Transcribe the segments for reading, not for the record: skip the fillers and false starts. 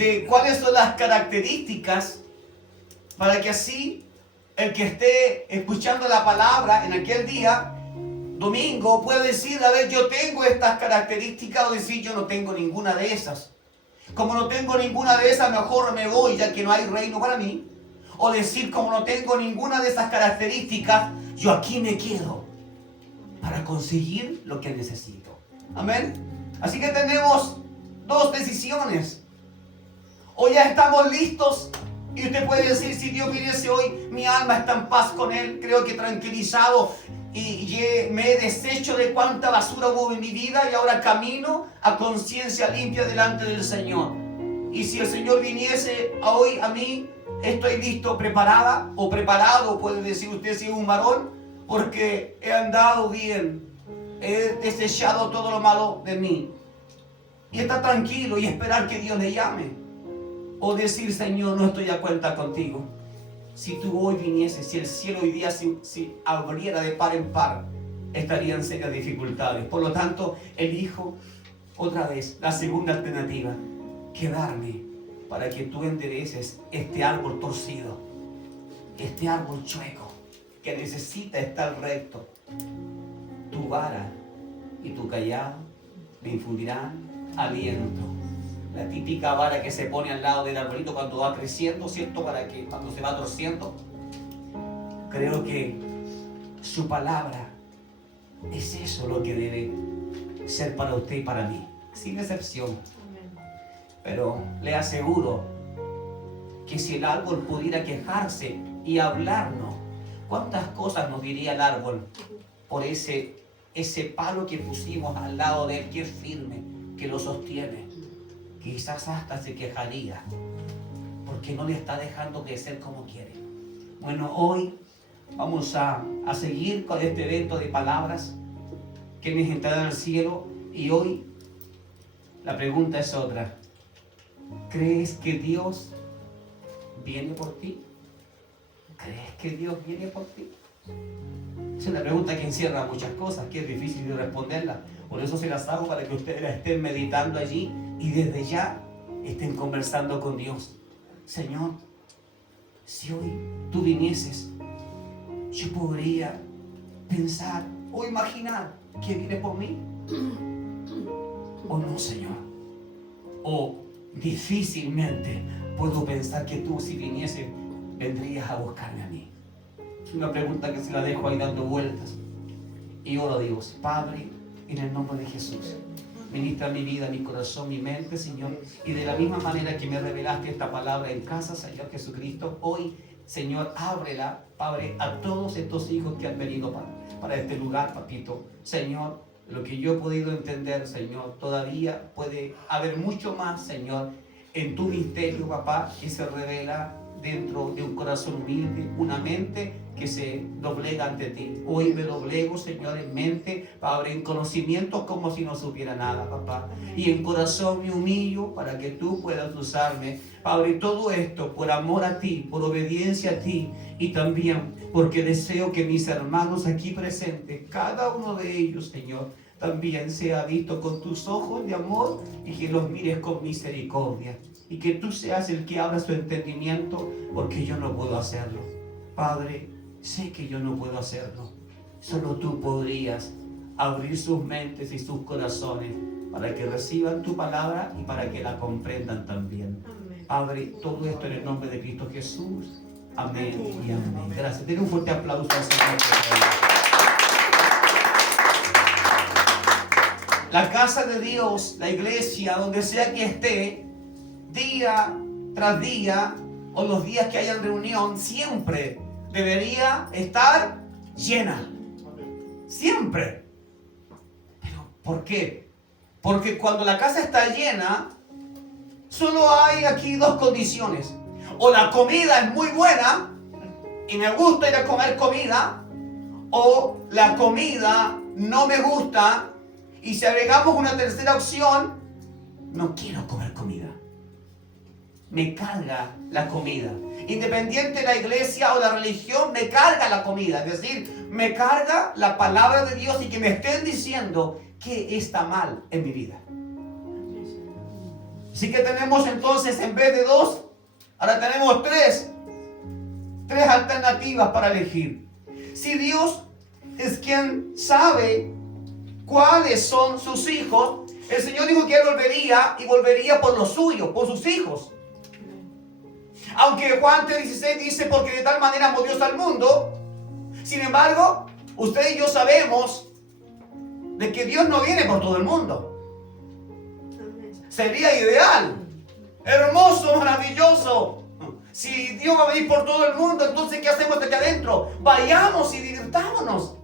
de cuáles son las características para que así el que esté escuchando la palabra en aquel día, domingo, puede decir, a ver, yo tengo estas características, o decir, yo no tengo ninguna de esas. Como no tengo ninguna de esas, mejor me voy, ya que no hay reino para mí. O decir, como no tengo ninguna de esas características, yo aquí me quedo para conseguir lo que necesito. Amén. Así que tenemos dos decisiones. O ya estamos listos. Y usted puede decir, si Dios viniese hoy, mi alma está en paz con Él, creo que tranquilizado, y me he deshecho de cuánta basura hubo en mi vida, y ahora camino a conciencia limpia delante del Señor. Y si el Señor viniese hoy a mí, estoy listo, preparada o preparado, puede decir usted si es un varón, porque he andado bien, he desechado todo lo malo de mí. Y está tranquilo y esperar que Dios le llame. O decir, Señor, no estoy a cuenta contigo. Si tú hoy vinieses, si el cielo hoy día si abriera de par en par, estaría en serias dificultades. Por lo tanto, elijo otra vez la segunda alternativa, quedarme para que tú endereces este árbol torcido, este árbol chueco, que necesita estar recto. Tu vara y tu callado me infundirán aliento. La típica vara que se pone al lado del arbolito cuando va creciendo, ¿cierto? Para que cuando se va torciendo. Creo que su palabra es eso lo que debe ser para usted y para mí, sin excepción. Pero le aseguro que si el árbol pudiera quejarse y hablarnos, ¿cuántas cosas nos diría el árbol por ese palo que pusimos al lado de él, que es firme, que lo sostiene? Quizás hasta se quejaría porque no le está dejando crecer como quiere. Bueno, hoy vamos a seguir con este evento de palabras que me entrarán al cielo, y hoy la pregunta es otra. ¿Crees que Dios viene por ti? ¿Crees que Dios viene por ti? Es una pregunta que encierra muchas cosas, que es difícil de responderla. Por eso se las hago para que ustedes la estén meditando allí y desde ya estén conversando con Dios. Señor, si hoy tú vinieses, yo podría pensar o imaginar que vienes por mí. O no, Señor. O difícilmente puedo pensar que tú, si vinieses, vendrías a buscarme a mí. Es una pregunta que se la dejo ahí dando vueltas. Y oro a Dios, Padre, en el nombre de Jesús, ministra mi vida, mi corazón, mi mente, Señor. Y de la misma manera que me revelaste esta palabra en casa, Señor Jesucristo, hoy, Señor, ábrela, Padre, a todos estos hijos que han venido para este lugar, papito. Señor, lo que yo he podido entender, Señor, todavía puede haber mucho más, Señor, en tu misterio, papá, que se revela dentro de un corazón humilde, una mente que se doblega ante ti. Hoy me doblego, Señor, en mente, Padre, en conocimiento como si no supiera nada, papá. Y en corazón me humillo para que tú puedas usarme. Padre, todo esto por amor a ti, por obediencia a ti, y también porque deseo que mis hermanos aquí presentes, cada uno de ellos, Señor, también sea visto con tus ojos de amor y que los mires con misericordia. Y que tú seas el que abra su entendimiento, porque yo no puedo hacerlo. Padre, sé que yo no puedo hacerlo. Solo tú podrías abrir sus mentes y sus corazones para que reciban tu palabra y para que la comprendan también. Amén. Padre, todo esto en el nombre de Cristo Jesús. Amén y amén. Gracias. Den un fuerte aplauso al Señor. La casa de Dios, la iglesia, donde sea que esté, día tras día, o los días que haya reunión, siempre debería estar llena. Siempre. ¿Pero por qué? Porque cuando la casa está llena, solo hay aquí dos condiciones. O la comida es muy buena y me gusta ir a comer comida, o la comida no me gusta, y si agregamos una tercera opción, no quiero comer comida. Me carga la comida. Independiente de la iglesia o la religión, me carga la comida. Es decir, me carga la palabra de Dios y que me estén diciendo que está mal en mi vida. Así que tenemos entonces, en vez de 2, ahora tenemos 3. 3 alternativas para elegir. Si Dios es quien sabe cuáles son sus hijos, el Señor dijo que Él volvería y volvería por los suyos, por sus hijos. Aunque Juan 3:16 dice, porque de tal manera amó Dios al mundo. Sin embargo, usted y yo sabemos de que Dios no viene por todo el mundo. Sería ideal, hermoso, maravilloso. Si Dios va a venir por todo el mundo, entonces ¿qué hacemos aquí adentro? Vayamos y divirtámonos.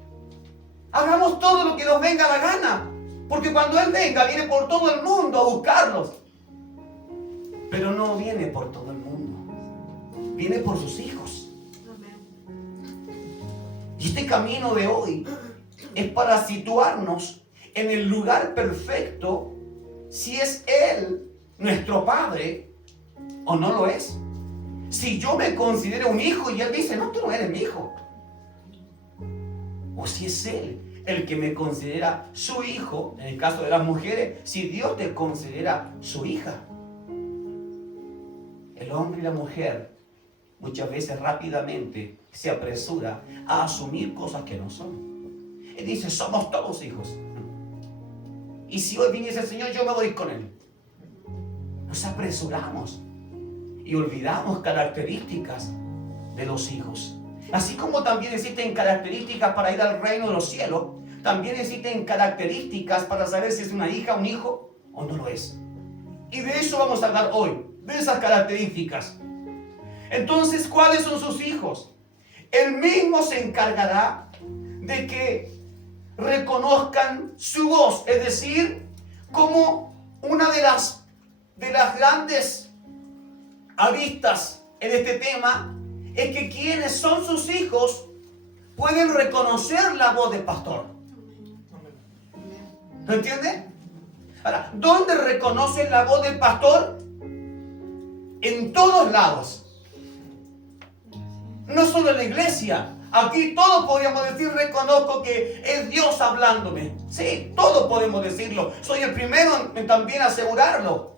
Hagamos todo lo que nos venga a la gana. Porque cuando Él venga, viene por todo el mundo a buscarlos. Pero no viene por todo el mundo. Viene por sus hijos. Y este camino de hoy es para situarnos en el lugar perfecto, si es Él nuestro Padre o no lo es. Si yo me considero un hijo y Él dice, no, tú no eres mi hijo. O si es Él el que me considera su hijo, en el caso de las mujeres, si Dios te considera su hija. El hombre y la mujer muchas veces rápidamente se apresura a asumir cosas que no son. Él dice, somos todos hijos. Y si hoy viniese el Señor, yo me voy con Él. Nos apresuramos y olvidamos características de los hijos. Así como también existen características para ir al reino de los cielos, también existen características para saber si es una hija, un hijo o no lo es. Y de eso vamos a hablar hoy, de esas características. Entonces, ¿cuáles son sus hijos? Él mismo se encargará de que reconozcan su voz, es decir, como una de las grandes aristas en este tema es que quienes son sus hijos pueden reconocer la voz del pastor. ¿Lo entiende? Ahora, ¿dónde reconocen la voz del pastor? En todos lados. No solo en la iglesia. Aquí todos podríamos decir, reconozco que es Dios hablándome. Sí, todos podemos decirlo. Soy el primero en también asegurarlo.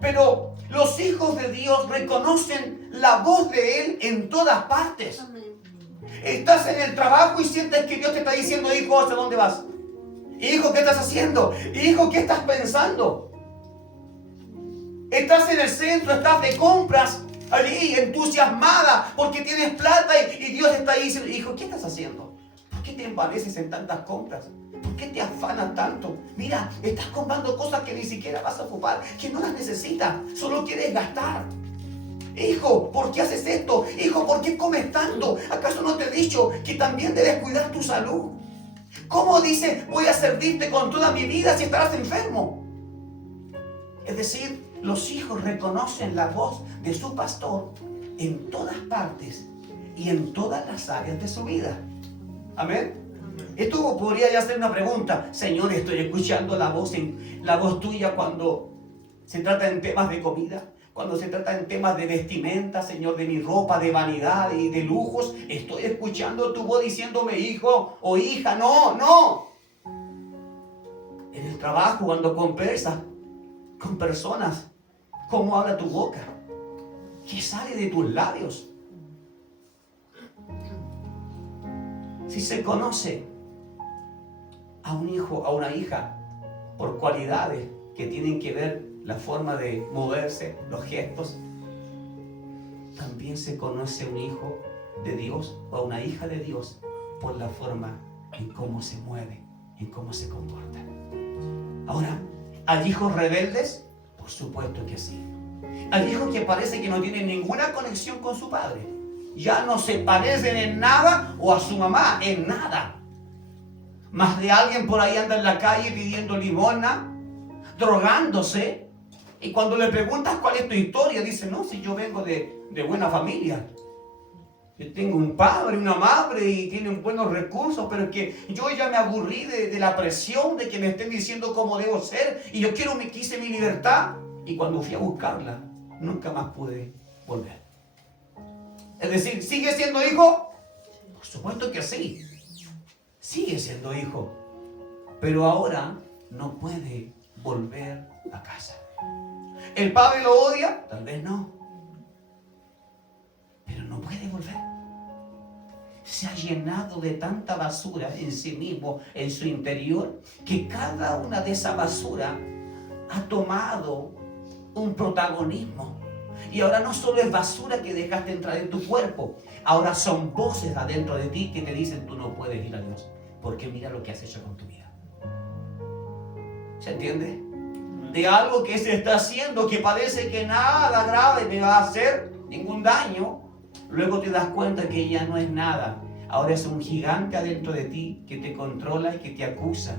Pero los hijos de Dios reconocen la voz de Él en todas partes. Estás en el trabajo y sientes que Dios te está diciendo, hijo, ¿hacia dónde vas? Hijo, ¿qué estás haciendo? Hijo, ¿qué estás pensando? Estás en el centro, estás de compras, allí entusiasmada porque tienes plata y Dios está ahí diciendo, hijo, ¿qué estás haciendo? ¿Por qué te envaneces en tantas compras? ¿Por qué te afanas tanto? Mira, estás comprando cosas que ni siquiera vas a ocupar, que no las necesitas, solo quieres gastar. Hijo, ¿por qué haces esto? Hijo, ¿por qué comes tanto? ¿Acaso no te he dicho que también debes cuidar tu salud? ¿Cómo dice, voy a servirte con toda mi vida si estarás enfermo? Es decir, los hijos reconocen la voz de su pastor en todas partes y en todas las áreas de su vida. Amén. Esto podría ya ser una pregunta. Señor, estoy escuchando la voz tuya cuando se trata en temas de comida, cuando se trata en temas de vestimenta, Señor, de mi ropa, de vanidad y de lujos. Estoy escuchando tu voz diciéndome, hijo o hija. No, no. En el trabajo, cuando conversas con personas, ¿cómo habla tu boca? ¿Qué sale de tus labios? Si se conoce a un hijo, a una hija, por cualidades que tienen que ver la forma de moverse, los gestos, también se conoce a un hijo de Dios o a una hija de Dios por la forma en cómo se mueve, en cómo se comporta. Ahora, ¿hay hijos rebeldes? Por supuesto que sí. Hay hijos que parece que no tienen ninguna conexión con su padre. Ya no se parecen en nada o a su mamá en nada. Más de alguien por ahí anda en la calle pidiendo limosna, drogándose. Y cuando le preguntas cuál es tu historia, dice, no, si yo vengo de buena familia. Yo tengo un padre, una madre y tienen buenos recursos, pero es que yo ya me aburrí de la presión de que me estén diciendo cómo debo ser y yo quise mi libertad. Y cuando fui a buscarla, nunca más pude volver. Es decir, ¿sigue siendo hijo? Por supuesto que sí. Sigue siendo hijo. Pero ahora no puede volver a casa. ¿El padre lo odia? Tal vez no. Pero no puede volver. Se ha llenado de tanta basura en sí mismo, en su interior, que cada una de esa basura ha tomado un protagonismo. Y ahora no solo es basura que dejaste entrar en tu cuerpo, ahora son voces adentro de ti que te dicen: tú no puedes ir a Dios, porque mira lo que has hecho con tu vida. ¿Se entiende? De algo que se está haciendo que parece que nada grave me va a hacer ningún daño, luego te das cuenta que ya no es nada. Ahora es un gigante adentro de ti que te controla y que te acusa,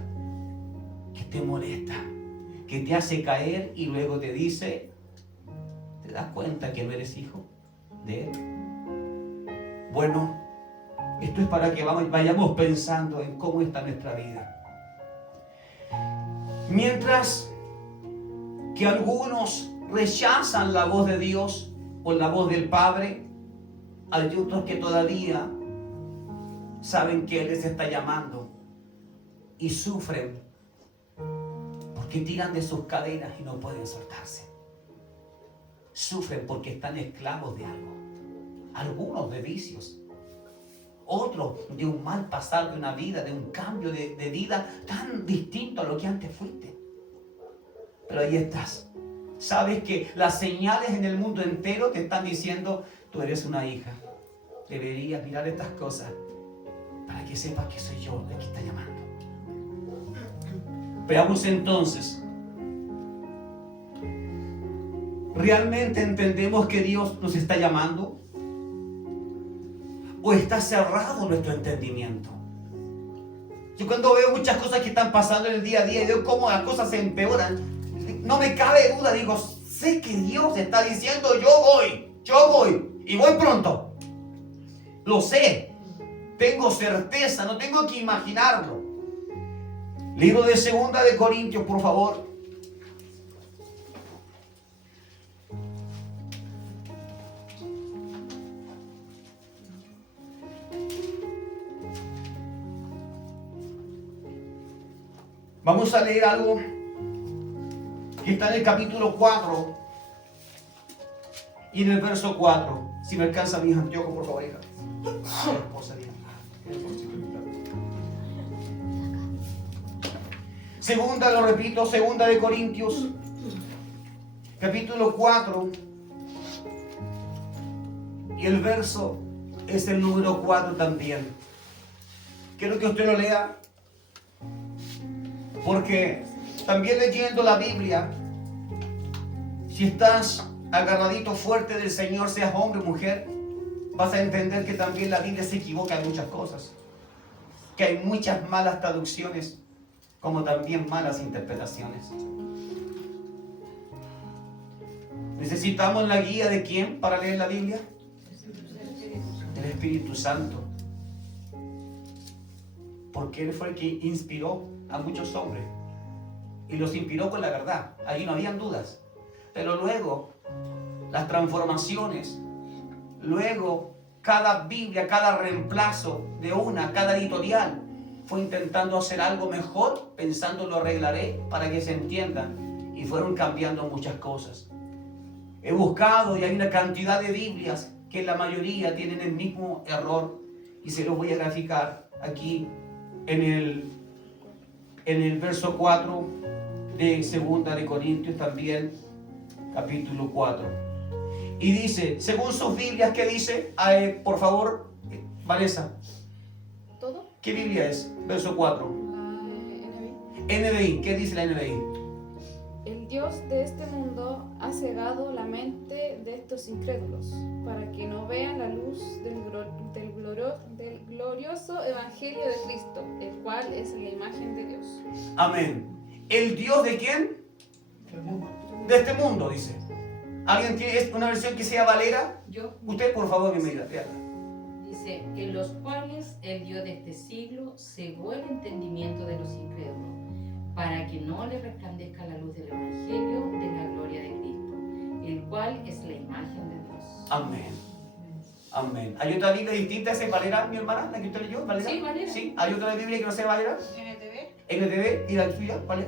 que te molesta, que te hace caer y luego te dice: ¿te das cuenta que no eres hijo de Él? Bueno, esto es para que vayamos pensando en cómo está nuestra vida. Mientras que algunos rechazan la voz de Dios o la voz del Padre, hay otros que todavía saben que Él les está llamando y sufren porque tiran de sus cadenas y no pueden soltarse. Sufren porque están esclavos de algo. Algunos de vicios, otros de un mal pasar de una vida, de un cambio de vida tan distinto a lo que antes fuiste. Pero ahí estás. Sabes que las señales en el mundo entero te están diciendo: tú eres una hija. Deberías mirar estas cosas para que sepas que soy yo el que está llamando. Veamos entonces. ¿Realmente entendemos que Dios nos está llamando? ¿O está cerrado nuestro entendimiento? Yo cuando veo muchas cosas que están pasando en el día a día y veo cómo las cosas se empeoran, no me cabe duda, digo, sé que Dios está diciendo: yo voy y voy pronto. Lo sé, tengo certeza, no tengo que imaginarlo. Libro de 2 de Corintios, por favor. Vamos a leer algo que está en el capítulo 4 y en el verso 4. Si me alcanza mis anteojos, por favor, hija. Segunda, lo repito, 2 de Corintios, capítulo 4, y el verso es el número 4 también. Quiero que usted lo lea, porque también leyendo la Biblia, si estás agarradito fuerte del Señor, seas hombre o mujer, vas a entender que también la Biblia se equivoca en muchas cosas, que hay muchas malas traducciones, como también malas interpretaciones. ¿Necesitamos la guía de quién para leer la Biblia? Del Espíritu Santo. Porque Él fue el que inspiró a muchos hombres. Y los inspiró con la verdad. Allí no habían dudas. Pero luego, las transformaciones, luego cada Biblia, cada reemplazo de una, cada editorial, fue intentando hacer algo mejor, pensando lo arreglaré para que se entiendan. Y fueron cambiando muchas cosas. He buscado y hay una cantidad de Biblias que la mayoría tienen el mismo error. Y se los voy a graficar aquí en el verso 4 de 2 de Corintios también, capítulo 4. Y dice, según sus Biblias, ¿qué dice? Por favor, Vanessa. ¿Todo? ¿Qué Biblia es? Verso 4. NBI. ¿Qué dice la NBI? El Dios de este mundo ha cegado la mente de estos incrédulos para que no vean la luz del glorioso Evangelio de Cristo, el cual es la imagen de Dios. Amén. ¿El Dios de quién? De este mundo, dice. ¿Alguien tiene una versión que sea Valera? Yo. Usted, por favor, bienvenida. Dice, en los cuales el Dios de este siglo cegó el entendimiento de los incrédulos, para que no le resplandezca la luz del Evangelio de la gloria de Cristo, el cual es la imagen de Dios. Amén. Amén. ¿Hay otra Biblia distinta a ese Valera, mi hermana? ¿La que usted leyó? ¿Valera? Sí, Valera. ¿Sí? ¿Hay otra Biblia que no sea Valera? NTV. NTV. ¿Y la tuya? ¿Cuál es?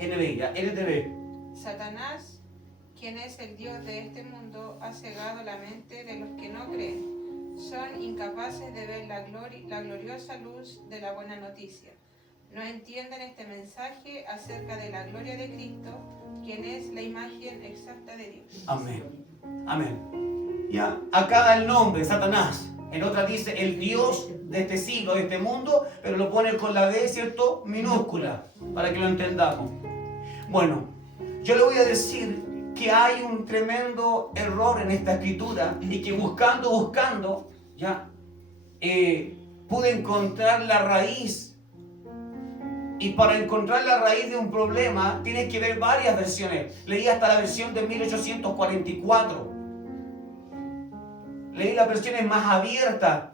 NBI. NBI. Ya. NTV. Satanás, quien es el Dios de este mundo, ha cegado la mente de los que no creen. Son incapaces de ver la gloriosa luz de la buena noticia. No entienden este mensaje acerca de la gloria de Cristo, quien es la imagen exacta de Dios. Amén. Amén. Ya, acá el nombre, Satanás. En otra dice el Dios de este siglo, de este mundo, pero lo pone con la D, ¿cierto? Minúscula, para que lo entendamos. Bueno, yo le voy a decir que hay un tremendo error en esta escritura y que buscando, ya, pude encontrar la raíz. Y para encontrar la raíz de un problema, tienes que ver varias versiones. Leí hasta la versión de 1844. Leí las versiones más abiertas.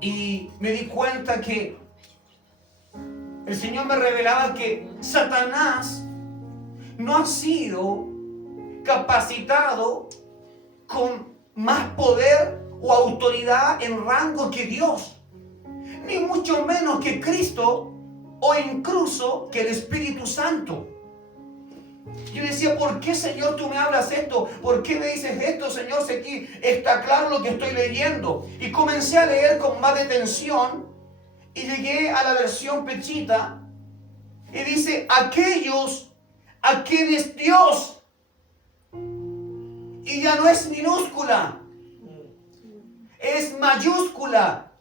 Y me di cuenta que el Señor me revelaba que Satanás no ha sido capacitado con más poder o autoridad en rango que Dios, ni mucho menos que Cristo o incluso que el Espíritu Santo. Yo decía, ¿por qué, Señor, tú me hablas esto? ¿Por qué me dices esto, Señor? Si aquí está claro lo que estoy leyendo. Y comencé a leer con más detención y llegué a la versión Pechita y dice, aquellos a quienes Dios, y ya no es minúscula, es mayúscula,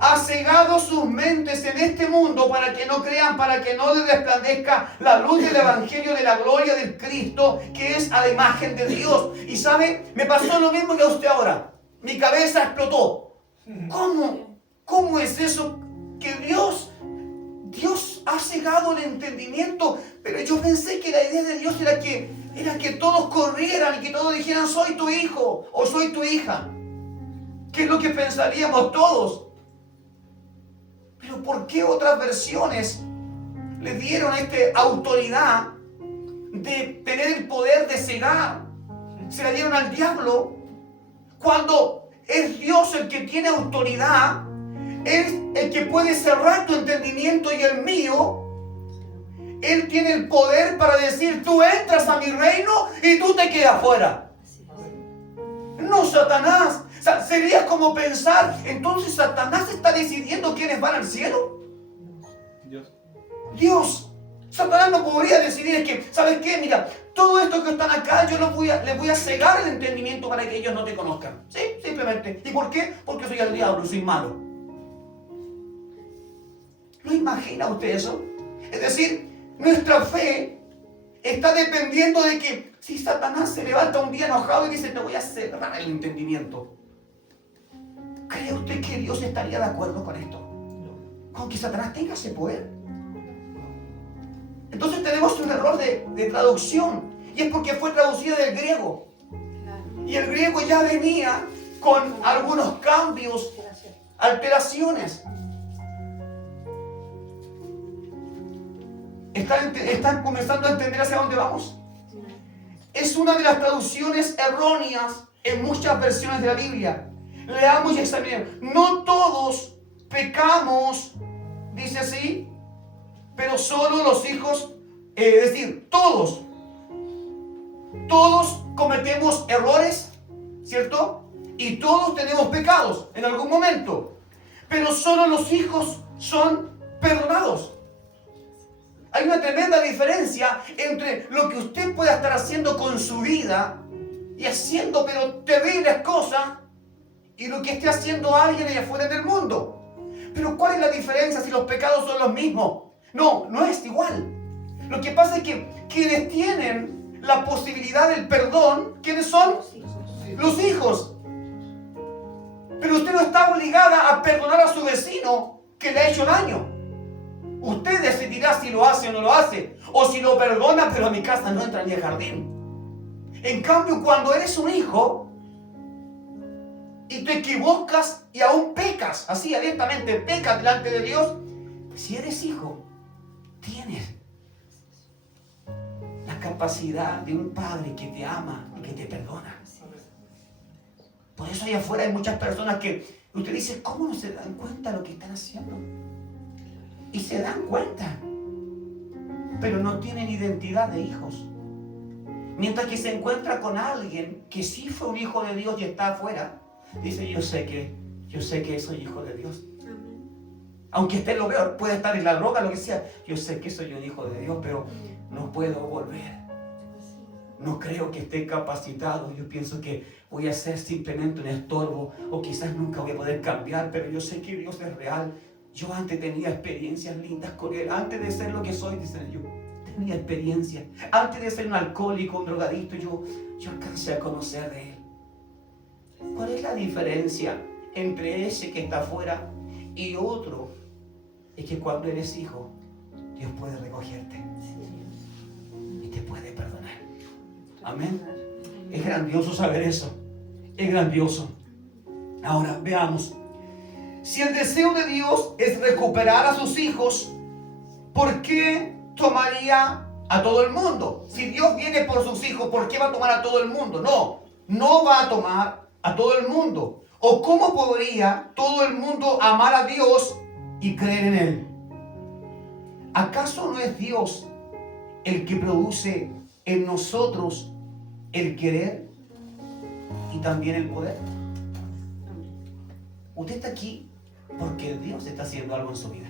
ha cegado sus mentes en este mundo para que no crean, para que no les resplandezca la luz del Evangelio de la gloria del Cristo, que es a la imagen de Dios. Y sabe, me pasó lo mismo que a usted ahora. Mi cabeza explotó. ¿Cómo es eso? Que Dios ha cegado el entendimiento. Pero yo pensé que la idea de Dios era que todos corrieran y que todos dijeran, soy tu hijo o soy tu hija. ¿Qué es lo que pensaríamos todos? Pero ¿por qué otras versiones le dieron esta autoridad de tener el poder de cegar? Se la dieron al diablo cuando es Dios el que tiene autoridad, es el que puede cerrar tu entendimiento y el mío. Él tiene el poder para decir, tú entras a mi reino y tú te quedas fuera. No Satanás. O sea, sería como pensar, entonces Satanás está decidiendo quiénes van al cielo. Dios. Satanás no podría decidir, es que, ¿sabes qué? Mira, todo esto que están acá, yo les voy a cegar el entendimiento para que ellos no te conozcan. Sí, simplemente. ¿Y por qué? Porque soy el diablo, soy malo. ¿No imagina usted eso? Es decir, nuestra fe está dependiendo de que si Satanás se levanta un día enojado y dice, te voy a cerrar el entendimiento. ¿Cree usted que Dios estaría de acuerdo con esto? ¿Con que Satanás tenga ese poder? Entonces tenemos un error de traducción. Y es porque fue traducida del griego. Y el griego ya venía con algunos cambios, alteraciones. ¿Están comenzando a entender hacia dónde vamos? Es una de las traducciones erróneas en muchas versiones de la Biblia. Leamos y examinemos. No todos pecamos, dice así, pero solo los hijos, es decir, todos cometemos errores, ¿cierto? Y todos tenemos pecados en algún momento, pero solo los hijos son perdonados. Hay una tremenda diferencia entre lo que usted pueda estar haciendo con su vida y haciendo pero terribles cosas y lo que esté haciendo alguien allá afuera del mundo. Pero ¿cuál es la diferencia si los pecados son los mismos? No es igual. Lo que pasa es que quienes tienen la posibilidad del perdón, ¿quiénes son? Los hijos. Pero usted no está obligada a perdonar a su vecino que le ha hecho daño. Usted decidirá si lo hace o no lo hace. O si lo perdona, pero a mi casa no entra ni al jardín. En cambio, cuando eres un hijo y te equivocas y aún pecas, así abiertamente pecas delante de Dios, pues si eres hijo, tienes la capacidad de un padre que te ama y que te perdona. Por eso allá afuera hay muchas personas que usted dice, ¿cómo no se dan cuenta de lo que están haciendo? Y se dan cuenta. pero no tienen identidad de hijos. Mientras que se encuentra con alguien que sí fue un hijo de Dios y está afuera, dice, yo sé que soy hijo de Dios. Aunque esté lo peor, puede estar en la droga, lo que sea, yo sé que soy un hijo de Dios, pero no puedo volver. No creo que esté capacitado. Yo pienso que voy a ser simplemente un estorbo, o quizás nunca voy a poder cambiar, pero yo sé que Dios es real. Yo antes tenía experiencias lindas con Él. Antes de ser lo que soy, dicen yo, tenía experiencias. Antes de ser un alcohólico, un drogadicto, yo alcancé a conocer de Él. ¿Cuál es la diferencia entre ese que está afuera y otro? Es que cuando eres hijo, Dios puede recogerte y te puede perdonar. Amén. Es grandioso saber eso. Es grandioso. Ahora, veamos. Si el deseo de Dios es recuperar a sus hijos, ¿por qué tomaría a todo el mundo? Si Dios viene por sus hijos, ¿por qué va a tomar a todo el mundo? No va a tomar a todo el mundo. ¿O cómo podría todo el mundo amar a Dios y creer en Él? ¿Acaso no es Dios el que produce en nosotros el querer y también el poder? Usted está aquí porque Dios está haciendo algo en su vida.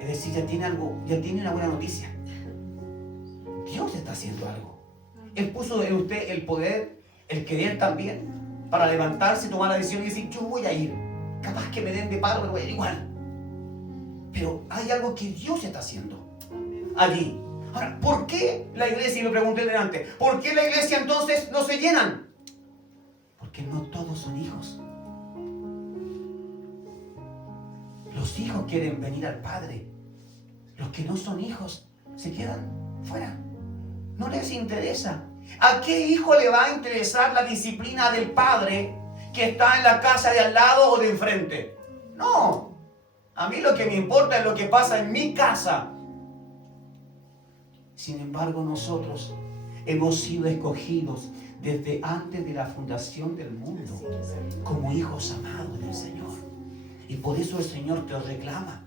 Es decir, ya tiene una buena noticia. Dios está haciendo algo. Él puso en usted el poder, el querer también, para levantarse, tomar la decisión y decir, yo voy a ir. Capaz que me den de palo, pero voy a ir igual. Pero hay algo que Dios está haciendo allí. Ahora, ¿por qué la iglesia, y lo pregunté delante, por qué la iglesia entonces no se llenan? Porque no todos son hijos. Los hijos quieren venir al Padre. Los que no son hijos se quedan fuera. No les interesa. ¿A qué hijo le va a interesar la disciplina del padre que está en la casa de al lado o de enfrente? No. A mí lo que me importa es lo que pasa en mi casa. Sin embargo, nosotros hemos sido escogidos desde antes de la fundación del mundo como hijos amados del Señor. Y por eso el Señor te reclama.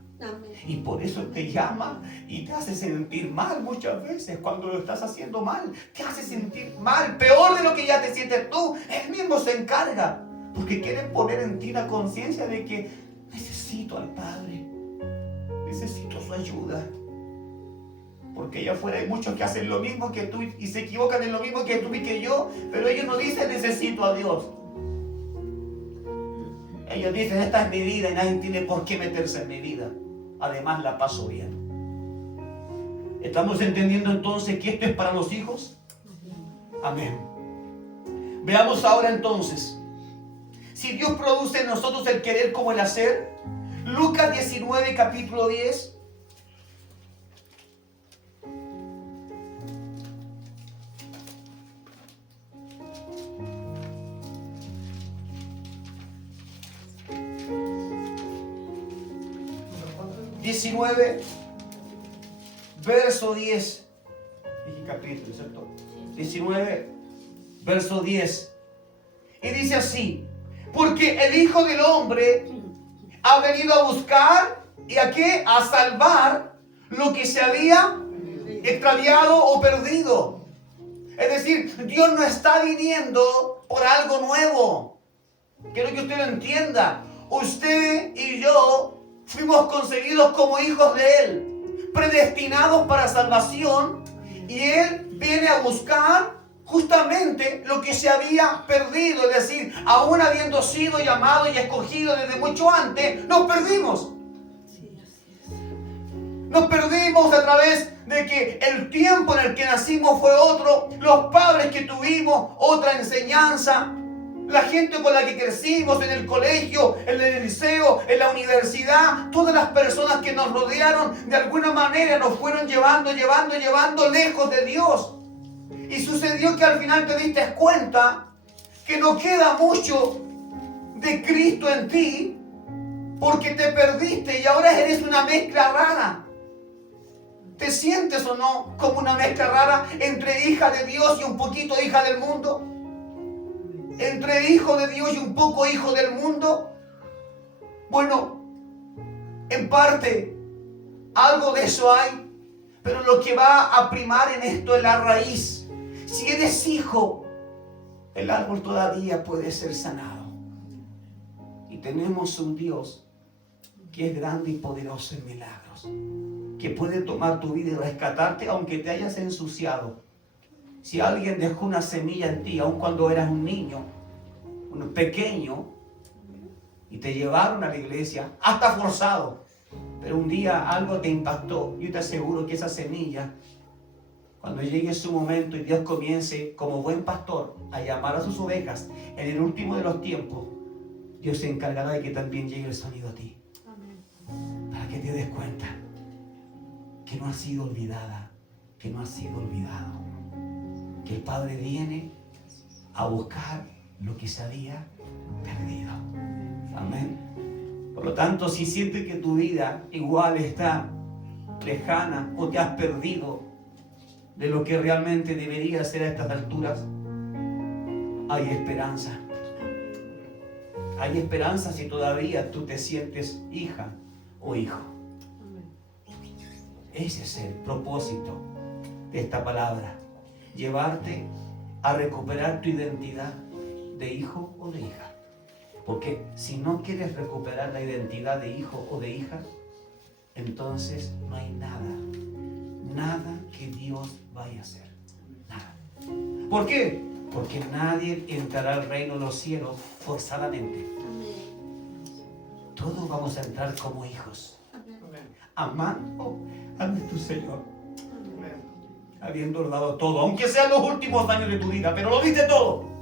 Y por eso te llama y te hace sentir mal muchas veces cuando lo estás haciendo mal. Te hace sentir mal, peor de lo que ya te sientes tú. Él mismo se encarga. Porque quiere poner en ti la conciencia de que necesito al Padre. Necesito su ayuda. Porque allá afuera hay muchos que hacen lo mismo que tú y se equivocan en lo mismo que tú y que yo. Pero ellos no dicen necesito a Dios. Ellos dicen esta es mi vida y nadie tiene por qué meterse en mi vida. Además la paso bien. ¿Estamos entendiendo entonces que esto es para los hijos? Amén. Veamos ahora entonces. Si Dios produce en nosotros el querer como el hacer. Lucas 19, capítulo 10. Verso 10. Dije capítulo, ¿cierto? 19, verso 10. Y dice así: porque el Hijo del Hombre ha venido a buscar y a qué? A salvar lo que se había extraviado o perdido. Es decir, Dios no está viniendo por algo nuevo. Quiero que usted lo entienda. Usted y yo fuimos concebidos como hijos de Él, predestinados para salvación, y Él viene a buscar justamente lo que se había perdido. Es decir, aún habiendo sido llamado y escogido desde mucho antes, nos perdimos. Nos perdimos a través de que el tiempo en el que nacimos fue otro, los padres que tuvimos, otra enseñanza. La gente con la que crecimos en el colegio, en el liceo, en la universidad, todas las personas que nos rodearon de alguna manera nos fueron llevando lejos de Dios. Y sucedió que al final te diste cuenta que no queda mucho de Cristo en ti porque te perdiste y ahora eres una mezcla rara. ¿Te sientes o no como una mezcla rara entre hija de Dios y un poquito hija del mundo? Entre hijo de Dios y un poco hijo del mundo. Bueno, en parte Algo de eso hay. Pero lo que va a primar en esto es la raíz. Si eres hijo, el árbol todavía puede ser sanado. Y tenemos un Dios que es grande y poderoso en milagros, que puede tomar tu vida y rescatarte aunque te hayas ensuciado. Si alguien dejó una semilla en ti, aun cuando eras un niño, un pequeño, y te llevaron a la iglesia, hasta forzado, pero un día algo te impactó, yo te aseguro que esa semilla, cuando llegue su momento y Dios comience como buen pastor a llamar a sus ovejas en el último de los tiempos, Dios se encargará de que también llegue el sonido a ti. Para que te des cuenta que no has sido olvidada, que no has sido olvidado, que el Padre viene a buscar lo que se había perdido. Amén. Por lo tanto, si sientes que tu vida igual está lejana o te has perdido de lo que realmente debería ser a estas alturas, hay esperanza. Hay esperanza si todavía tú te sientes hija o hijo. Ese es el propósito de esta palabra. Llevarte a recuperar tu identidad de hijo o de hija. Porque si no quieres recuperar la identidad de hijo o de hija, entonces no hay nada que Dios vaya a hacer. Nada. ¿Por qué? Porque nadie entrará al reino de los cielos forzadamente. Todos vamos a entrar como hijos, amando a nuestro Señor, habiendo dado todo, aunque sean los últimos años de tu vida, pero lo diste todo.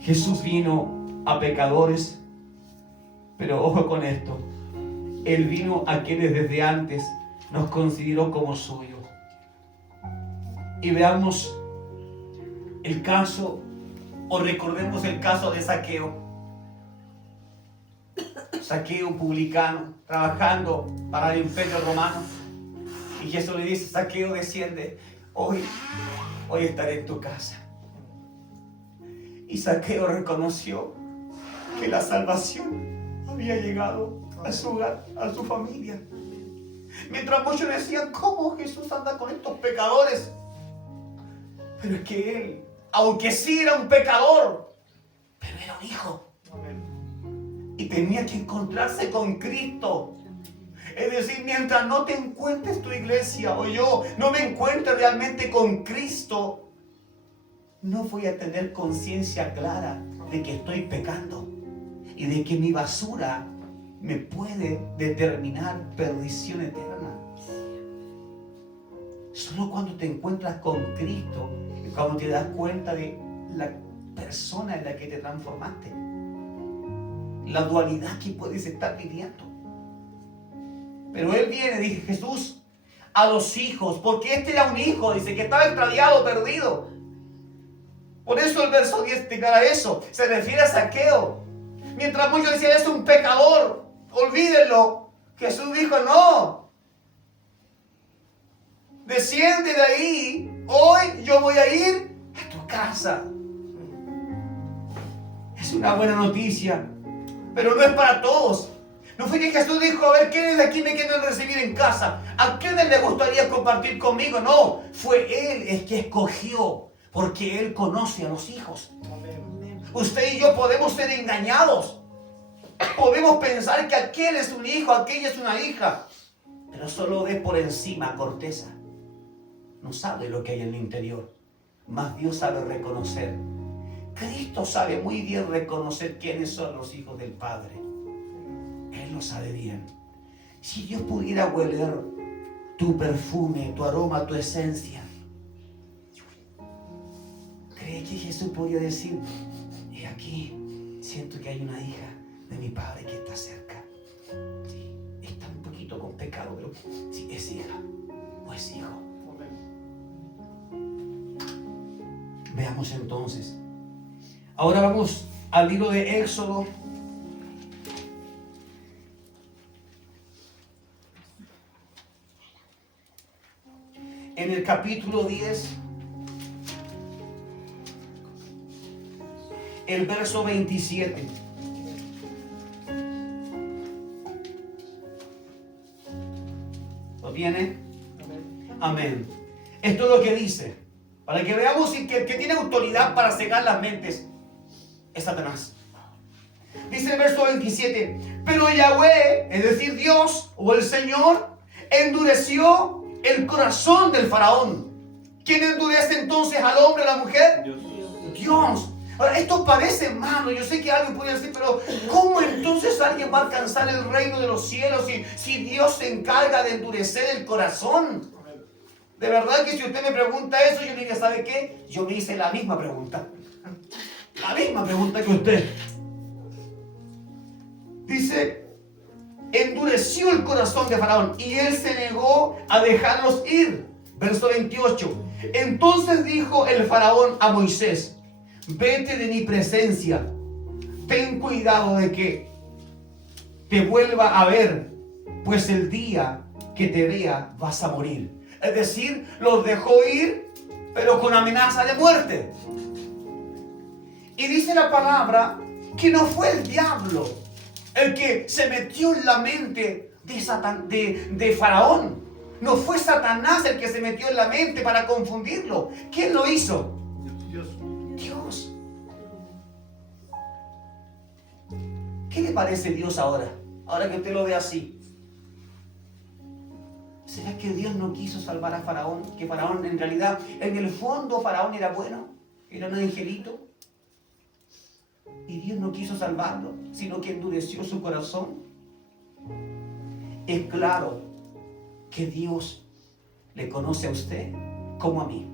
Jesús vino a pecadores, pero ojo con esto, Él vino a quienes desde antes nos consideró como suyos. Y veamos el caso, o recordemos el caso de Zaqueo. Zaqueo, publicano, trabajando para el imperio romano. Y Jesús le dice: Zaqueo, desciende, hoy estaré en tu casa. Y Zaqueo reconoció que la salvación había llegado a su hogar, a su familia. Mientras muchos decían: ¿cómo Jesús anda con estos pecadores? Pero es que él, aunque sí era un pecador, pero era un hijo. Y tenía que encontrarse con Cristo. Es decir, mientras no te encuentres tu iglesia o yo no me encuentre realmente con Cristo, no voy a tener conciencia clara de que estoy pecando y de que mi basura me puede determinar perdición eterna. Solo cuando te encuentras con Cristo es cuando te das cuenta de la persona en la que te transformaste, la dualidad que puedes estar viviendo. Pero Él viene, dice Jesús, a los hijos, porque este era un hijo, dice, que estaba extraviado, perdido. Por eso el verso 10 declara eso, se refiere a Zaqueo. Mientras muchos decían: es un pecador, olvídenlo, Jesús dijo: no, desciende de ahí, hoy yo voy a ir a tu casa. Es una buena noticia, pero no es para todos. No fue que Jesús dijo: a ver, ¿quiénes de aquí me quieren recibir en casa? ¿A quiénes les gustaría compartir conmigo? No, fue Él el que escogió, porque Él conoce a los hijos. Usted y yo podemos ser engañados. Podemos pensar que aquel es un hijo, aquella es una hija, pero solo ve por encima, corteza. No sabe lo que hay en el interior. Mas Dios sabe reconocer. Cristo sabe muy bien reconocer quiénes son los hijos del Padre. Él lo sabe bien. Si Dios pudiera hueler tu perfume, tu aroma, tu esencia, ¿cree que Jesús podría decir: y aquí siento que hay una hija de mi Padre que está cerca? Sí, está un poquito con pecado, pero sí, es hija o es hijo. Veamos entonces. Ahora vamos al libro de Éxodo. En el capítulo 10, el verso 27. tiene? Amén. Esto es lo que dice. Para que veamos que el que tiene autoridad para cegar las mentes es Satanás. Dice el verso 27. Pero Yahweh, es decir Dios o el Señor, endureció el corazón del faraón. ¿Quién endurece entonces al hombre o a la mujer? Dios. Ahora, esto parece malo. Yo sé que alguien puede decir, pero ¿cómo entonces alguien va a alcanzar el reino de los cielos si Dios se encarga de endurecer el corazón? De verdad que si usted me pregunta eso, yo le diría, ¿sabe qué? Yo me hice la misma pregunta. La misma pregunta que usted. Dice, endureció el corazón de Faraón y él se negó a dejarlos ir. Verso 28. Entonces dijo el Faraón a Moisés, vete de mi presencia, ten cuidado de que te vuelva a ver, pues el día que te vea vas a morir. Es decir, los dejó ir, pero con amenaza de muerte. Y dice la palabra que no fue el diablo el que se metió en la mente de Faraón. No fue Satanás el que se metió en la mente para confundirlo. ¿Quién lo hizo? Dios. ¿Qué le parece Dios ahora? Ahora que usted lo ve así. ¿Será que Dios no quiso salvar a Faraón? Que Faraón en realidad, en el fondo Faraón era bueno, era un angelito. Y Dios no quiso salvarlo, sino que endureció su corazón. Es claro que Dios le conoce a usted como a mí.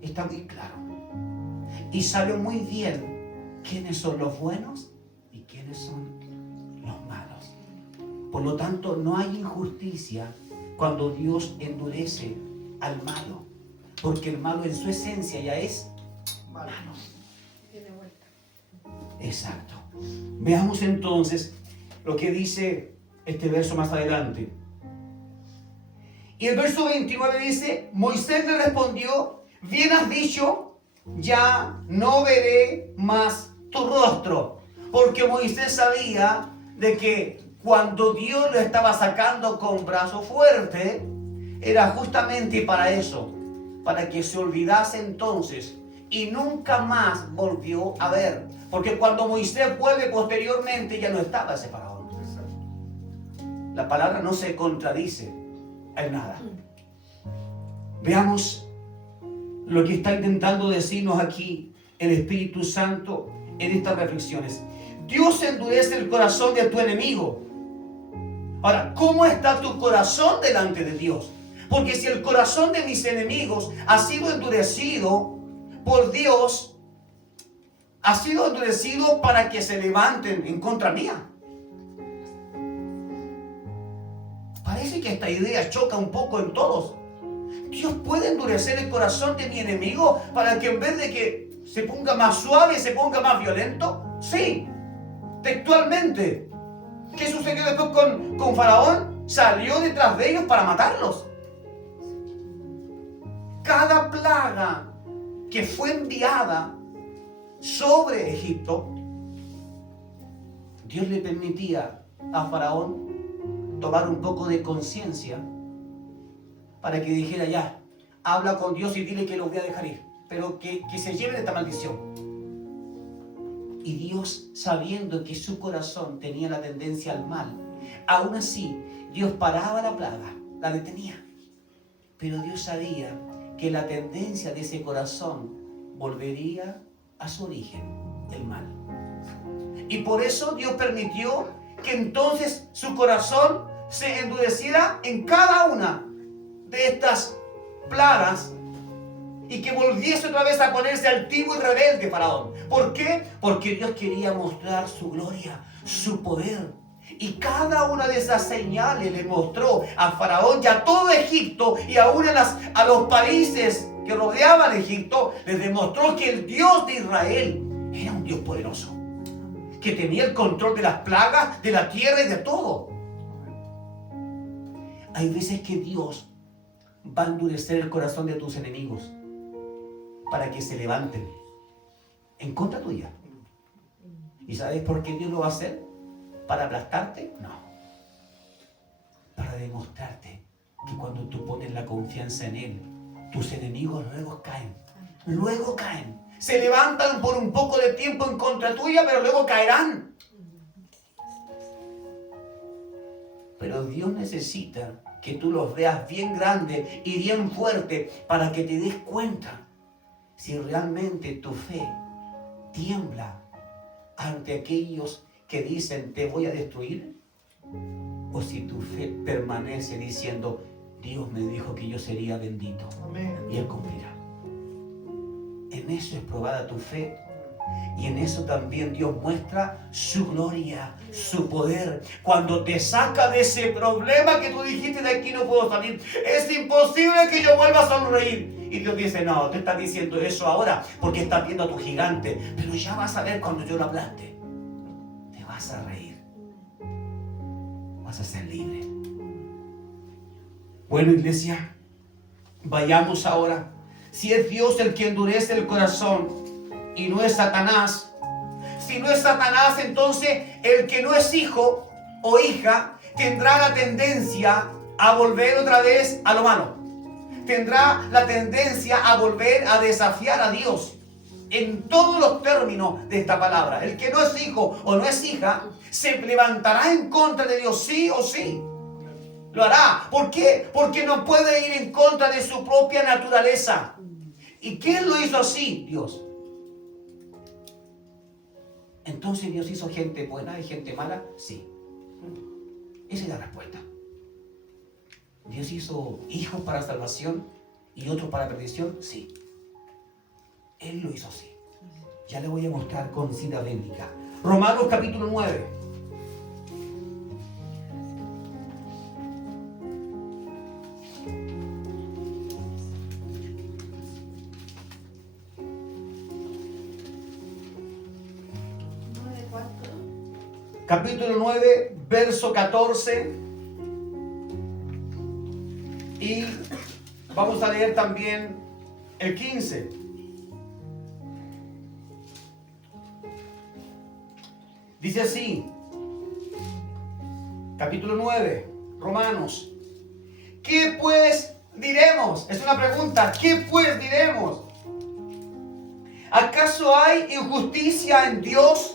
Está muy claro. Y sabe muy bien quiénes son los buenos y quiénes son los malos. Por lo tanto, no hay injusticia cuando Dios endurece al malo. Porque el malo en su esencia ya es malo. Exacto. Veamos entonces lo que dice este verso más adelante. Y el verso 29 dice, Moisés le respondió, bien has dicho, ya no veré más tu rostro. Porque Moisés sabía de que cuando Dios lo estaba sacando con brazo fuerte, era justamente para eso, para que se olvidase entonces y nunca más volvió a ver. Porque cuando Moisés vuelve posteriormente ya no estaba ese faraón. La palabra no se contradice en nada. Veamos lo que está intentando decirnos aquí el Espíritu Santo en estas reflexiones. Dios endurece el corazón de tu enemigo. Ahora, ¿cómo está tu corazón delante de Dios? Porque si el corazón de mis enemigos ha sido endurecido por Dios, ha sido endurecido para que se levanten en contra mía. Parece que esta idea choca un poco en todos. Dios puede endurecer el corazón de mi enemigo para que en vez de que se ponga más suave, se ponga más violento. Sí, textualmente. ¿Qué sucedió después con Faraón? Salió detrás de ellos para matarlos. Cada plaga que fue enviada sobre Egipto, Dios le permitía a Faraón tomar un poco de conciencia para que dijera, ya, habla con Dios y dile que lo voy a dejar ir, pero que se lleve esta maldición. Y Dios, sabiendo que su corazón tenía la tendencia al mal, aún así Dios paraba la plaga, la detenía, pero Dios sabía que la tendencia de ese corazón volvería a su origen, el mal. Y por eso Dios permitió que entonces su corazón se endureciera en cada una de estas plagas y que volviese otra vez a ponerse altivo y rebelde Faraón. ¿Por qué? Porque Dios quería mostrar su gloria, su poder. Y cada una de esas señales le mostró a Faraón y a todo Egipto y aún a los países que rodeaban Egipto, les demostró que el Dios de Israel era un Dios poderoso, que tenía el control de las plagas, de la tierra y de todo. Hay veces que Dios va a endurecer el corazón de tus enemigos para que se levanten en contra tuya. ¿Y sabes por qué Dios lo va a hacer? ¿Para aplastarte? No. para demostrarte que cuando tú pones la confianza en Él, tus enemigos luego caen. Luego caen. Se levantan por un poco de tiempo en contra tuya, pero luego caerán. Pero Dios necesita que tú los veas bien grandes y bien fuertes para que te des cuenta si realmente tu fe tiembla ante aquellos que dicen te voy a destruir, o si tu fe permanece diciendo Dios me dijo que yo sería bendito. Amén. Y Él cumplirá. En eso es probada tu fe. Y en eso también Dios muestra su gloria, su poder. Cuando te saca de ese problema que tú dijiste, de aquí no puedo salir, es imposible que yo vuelva a sonreír. Y Dios dice, no, te estás diciendo eso ahora porque estás viendo a tu gigante, pero ya vas a ver cuando yo lo aplaste. Te vas a reír. Vas a ser libre. Bueno, iglesia, vayamos ahora. Si es Dios el que endurece el corazón y no es Satanás, si no es Satanás, entonces el que no es hijo o hija tendrá la tendencia a volver otra vez a lo malo. Tendrá la tendencia a volver a desafiar a Dios en todos los términos de esta palabra. El que no es hijo o no es hija se levantará en contra de Dios, sí o sí. Lo hará. ¿Por qué? Porque no puede ir en contra de su propia naturaleza. ¿Y quién lo hizo así? Dios. Entonces Dios hizo gente buena y gente mala, sí. Esa es la respuesta. Dios hizo hijos para salvación y otros para perdición, sí. Él lo hizo así. Ya le voy a mostrar con cita bíblica. Romanos capítulo 9. Capítulo 9, verso 14. Y vamos a leer también el 15. Dice así, capítulo 9, Romanos. ¿Qué pues diremos? Es una pregunta. ¿Qué pues diremos? ¿Acaso hay injusticia en Dios?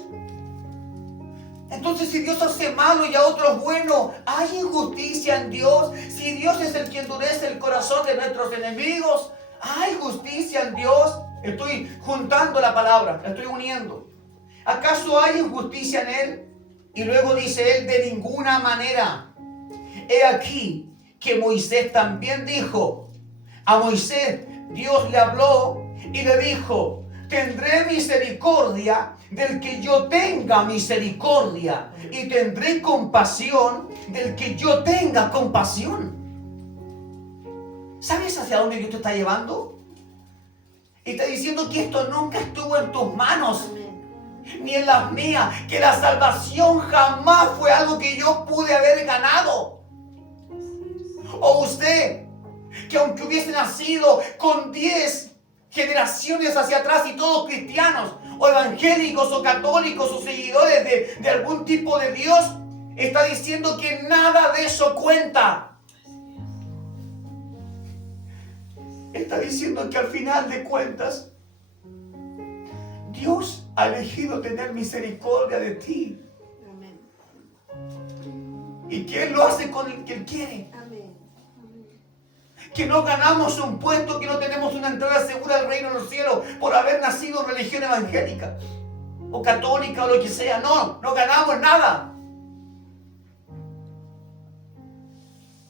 Entonces, si Dios hace malo y a otros bueno, ¿hay injusticia en Dios? Si Dios es el que endurece el corazón de nuestros enemigos, ¿hay justicia en Dios? Estoy juntando la palabra, la estoy uniendo. ¿Acaso hay injusticia en Él? Y luego dice Él, de ninguna manera. He aquí que Moisés también dijo, a Moisés Dios le habló y le dijo, tendré misericordia del que yo tenga misericordia y tendré compasión del que yo tenga compasión. ¿Sabes hacia dónde Dios te está llevando? Está diciendo que esto nunca estuvo en tus manos, ni en las mías, que la salvación jamás fue algo que yo pude haber ganado. O usted, que aunque hubiese nacido con 10 generaciones hacia atrás y todos cristianos, o evangélicos, o católicos, o seguidores de algún tipo de Dios, está diciendo que nada de eso cuenta. Está diciendo que al final de cuentas, Dios ha elegido tener misericordia de ti. Y que Él lo hace con el que Él quiere. Que no ganamos un puesto, que no tenemos una entrada segura al reino de los cielos por haber nacido en religión evangélica o católica o lo que sea. No ganamos nada.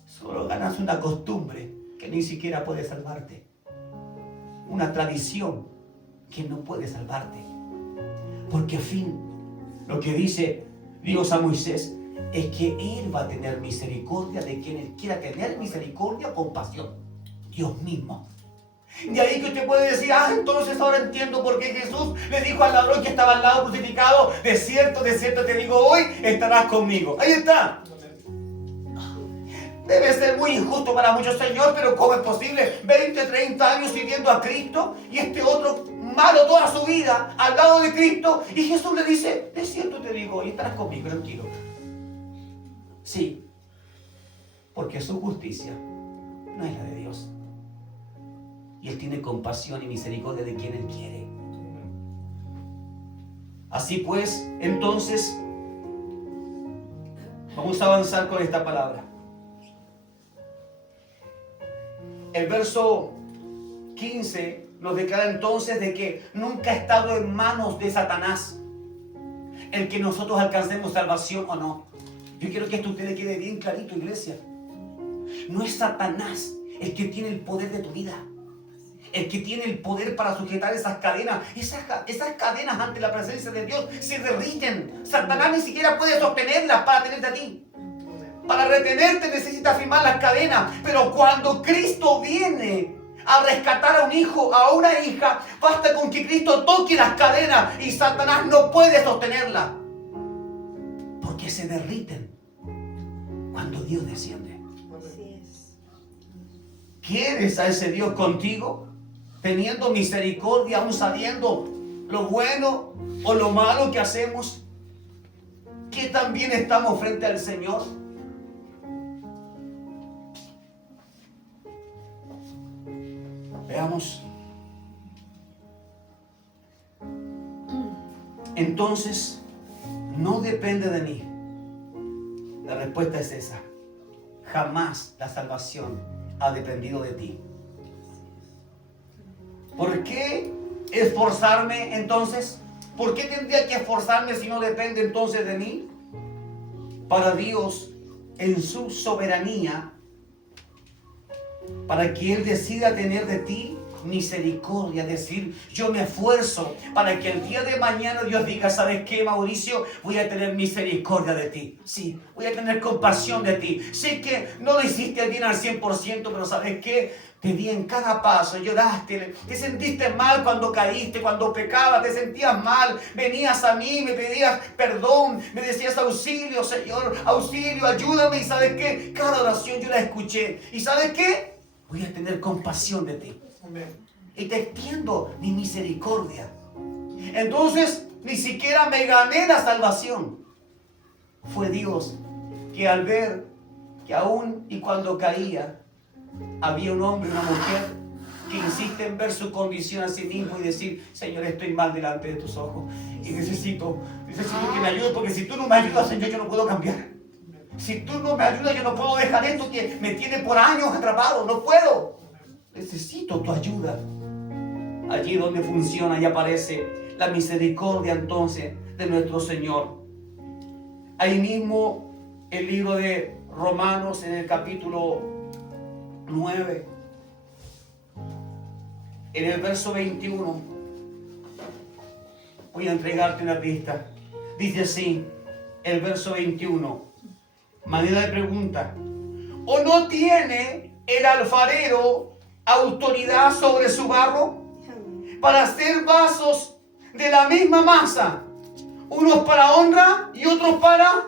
Solo ganas una costumbre que ni siquiera puede salvarte. Una tradición que no puede salvarte. Porque al fin, lo que dice Dios a Moisés es que Él va a tener misericordia de quien Él quiera tener misericordia, compasión. Dios mismo. De ahí que usted puede decir, entonces ahora entiendo por qué Jesús le dijo al ladrón que estaba al lado crucificado, de cierto te digo, hoy estarás conmigo. Ahí está. Debe ser muy injusto para muchos, Señor, pero ¿cómo es posible? 20, 30 años sirviendo a Cristo y este otro malo toda su vida al lado de Cristo, y Jesús le dice, de cierto te digo, hoy estarás conmigo, tranquilo. Sí, Porque su justicia no es la de Dios. Y Él tiene compasión y misericordia de quien Él quiere. Así pues, entonces, vamos a avanzar con esta palabra. El verso 15 nos declara entonces de que nunca ha estado en manos de Satanás el que nosotros alcancemos salvación o no. Yo quiero que esto a usted le quede bien clarito, iglesia. No es Satanás el que tiene el poder de tu vida, el que tiene el poder para sujetar esas cadenas. Esas cadenas ante la presencia de Dios se derriten. Satanás ni siquiera puede sostenerlas para tenerte a ti. Para retenerte necesita firmar las cadenas. Pero cuando Cristo viene a rescatar a un hijo, a una hija, basta con que Cristo toque las cadenas y Satanás no puede sostenerlas, porque se derriten cuando Dios desciende. ¿Quieres a ese Dios contigo, teniendo misericordia, aún sabiendo lo bueno o lo malo que hacemos? ¿Que también estamos frente al Señor? Veamos. Entonces, no depende de mí. La respuesta es esa. Jamás la salvación ha dependido de ti. ¿Por qué esforzarme entonces? ¿Por qué tendría que esforzarme si no depende entonces de mí? Para Dios, en su soberanía, para que Él decida tener de ti misericordia, decir, yo me esfuerzo para que el día de mañana Dios diga, ¿sabes qué, Mauricio? Voy a tener misericordia de ti. Sí, voy a tener compasión de ti. Sé que no lo hiciste bien al 100%, pero ¿sabes qué? Te vi en cada paso, lloraste, te sentiste mal cuando caíste, cuando pecabas, te sentías mal, venías a mí, me pedías perdón, me decías auxilio, Señor, auxilio, ayúdame, y ¿sabes qué? Cada oración yo la escuché, y ¿sabes qué? Voy a tener compasión de ti. Y te extiendo mi misericordia. Entonces, ni siquiera me gané la salvación. Fue Dios que al ver que aún y cuando caía, había un hombre, una mujer que insiste en ver su condición a sí mismo y decir, Señor, estoy mal delante de tus ojos y necesito que me ayudes, porque si tú no me ayudas, Señor, yo no puedo cambiar. Si tú no me ayudas, yo no puedo dejar esto que me tiene por años atrapado, no puedo. Necesito tu ayuda. Allí donde funciona y aparece la misericordia entonces de nuestro Señor. Ahí mismo el libro de Romanos en el capítulo 9, en el verso 21, voy a entregarte una pista. Dice así, el verso 21, manera de pregunta: ¿o no tiene el alfarero autoridad sobre su barro para hacer vasos de la misma masa, unos para honra y otros para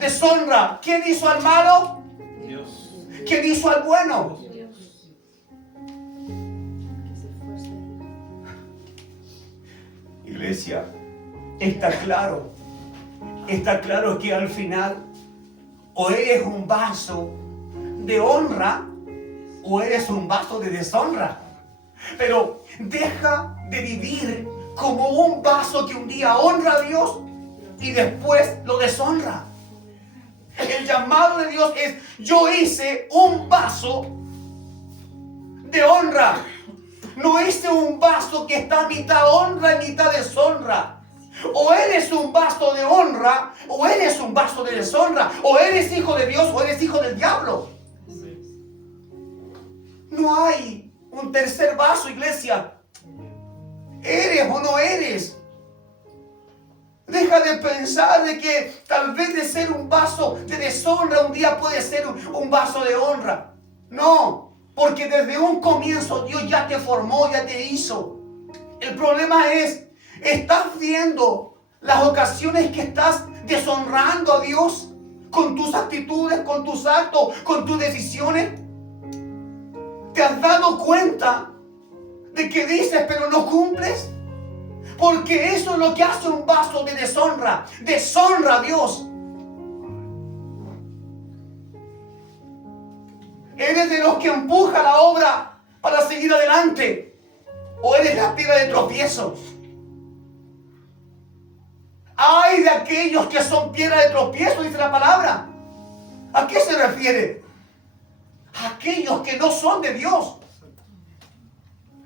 deshonra? ¿Quién hizo al malo? Dios. ¿Quién hizo al bueno? Dios. Iglesia, está claro que al final o eres un vaso de honra o eres un vaso de deshonra. Pero deja de vivir como un vaso que un día honra a Dios y después lo deshonra. El llamado de Dios es: yo hice un vaso de honra. No hice un vaso que está mitad honra y mitad deshonra. O eres un vaso de honra o eres un vaso de deshonra. O eres hijo de Dios o eres hijo del diablo. No hay un tercer vaso, iglesia. ¿Eres o no eres? Deja de pensar de que tal vez de ser un vaso de deshonra un día puede ser un vaso de honra. No, porque desde un comienzo Dios ya te formó, ya te hizo. El problema es, ¿estás viendo las ocasiones que estás deshonrando a Dios con tus actitudes, con tus actos, con tus decisiones? ¿Te has dado cuenta de que dices pero no cumples? Porque eso es lo que hace un vaso de deshonra. Deshonra a Dios. ¿Eres de los que empuja la obra para seguir adelante? ¿O eres la piedra de tropiezo? ¡Ay de aquellos que son piedra de tropiezo!, dice la palabra. ¿A qué se refiere? A aquellos que no son de Dios,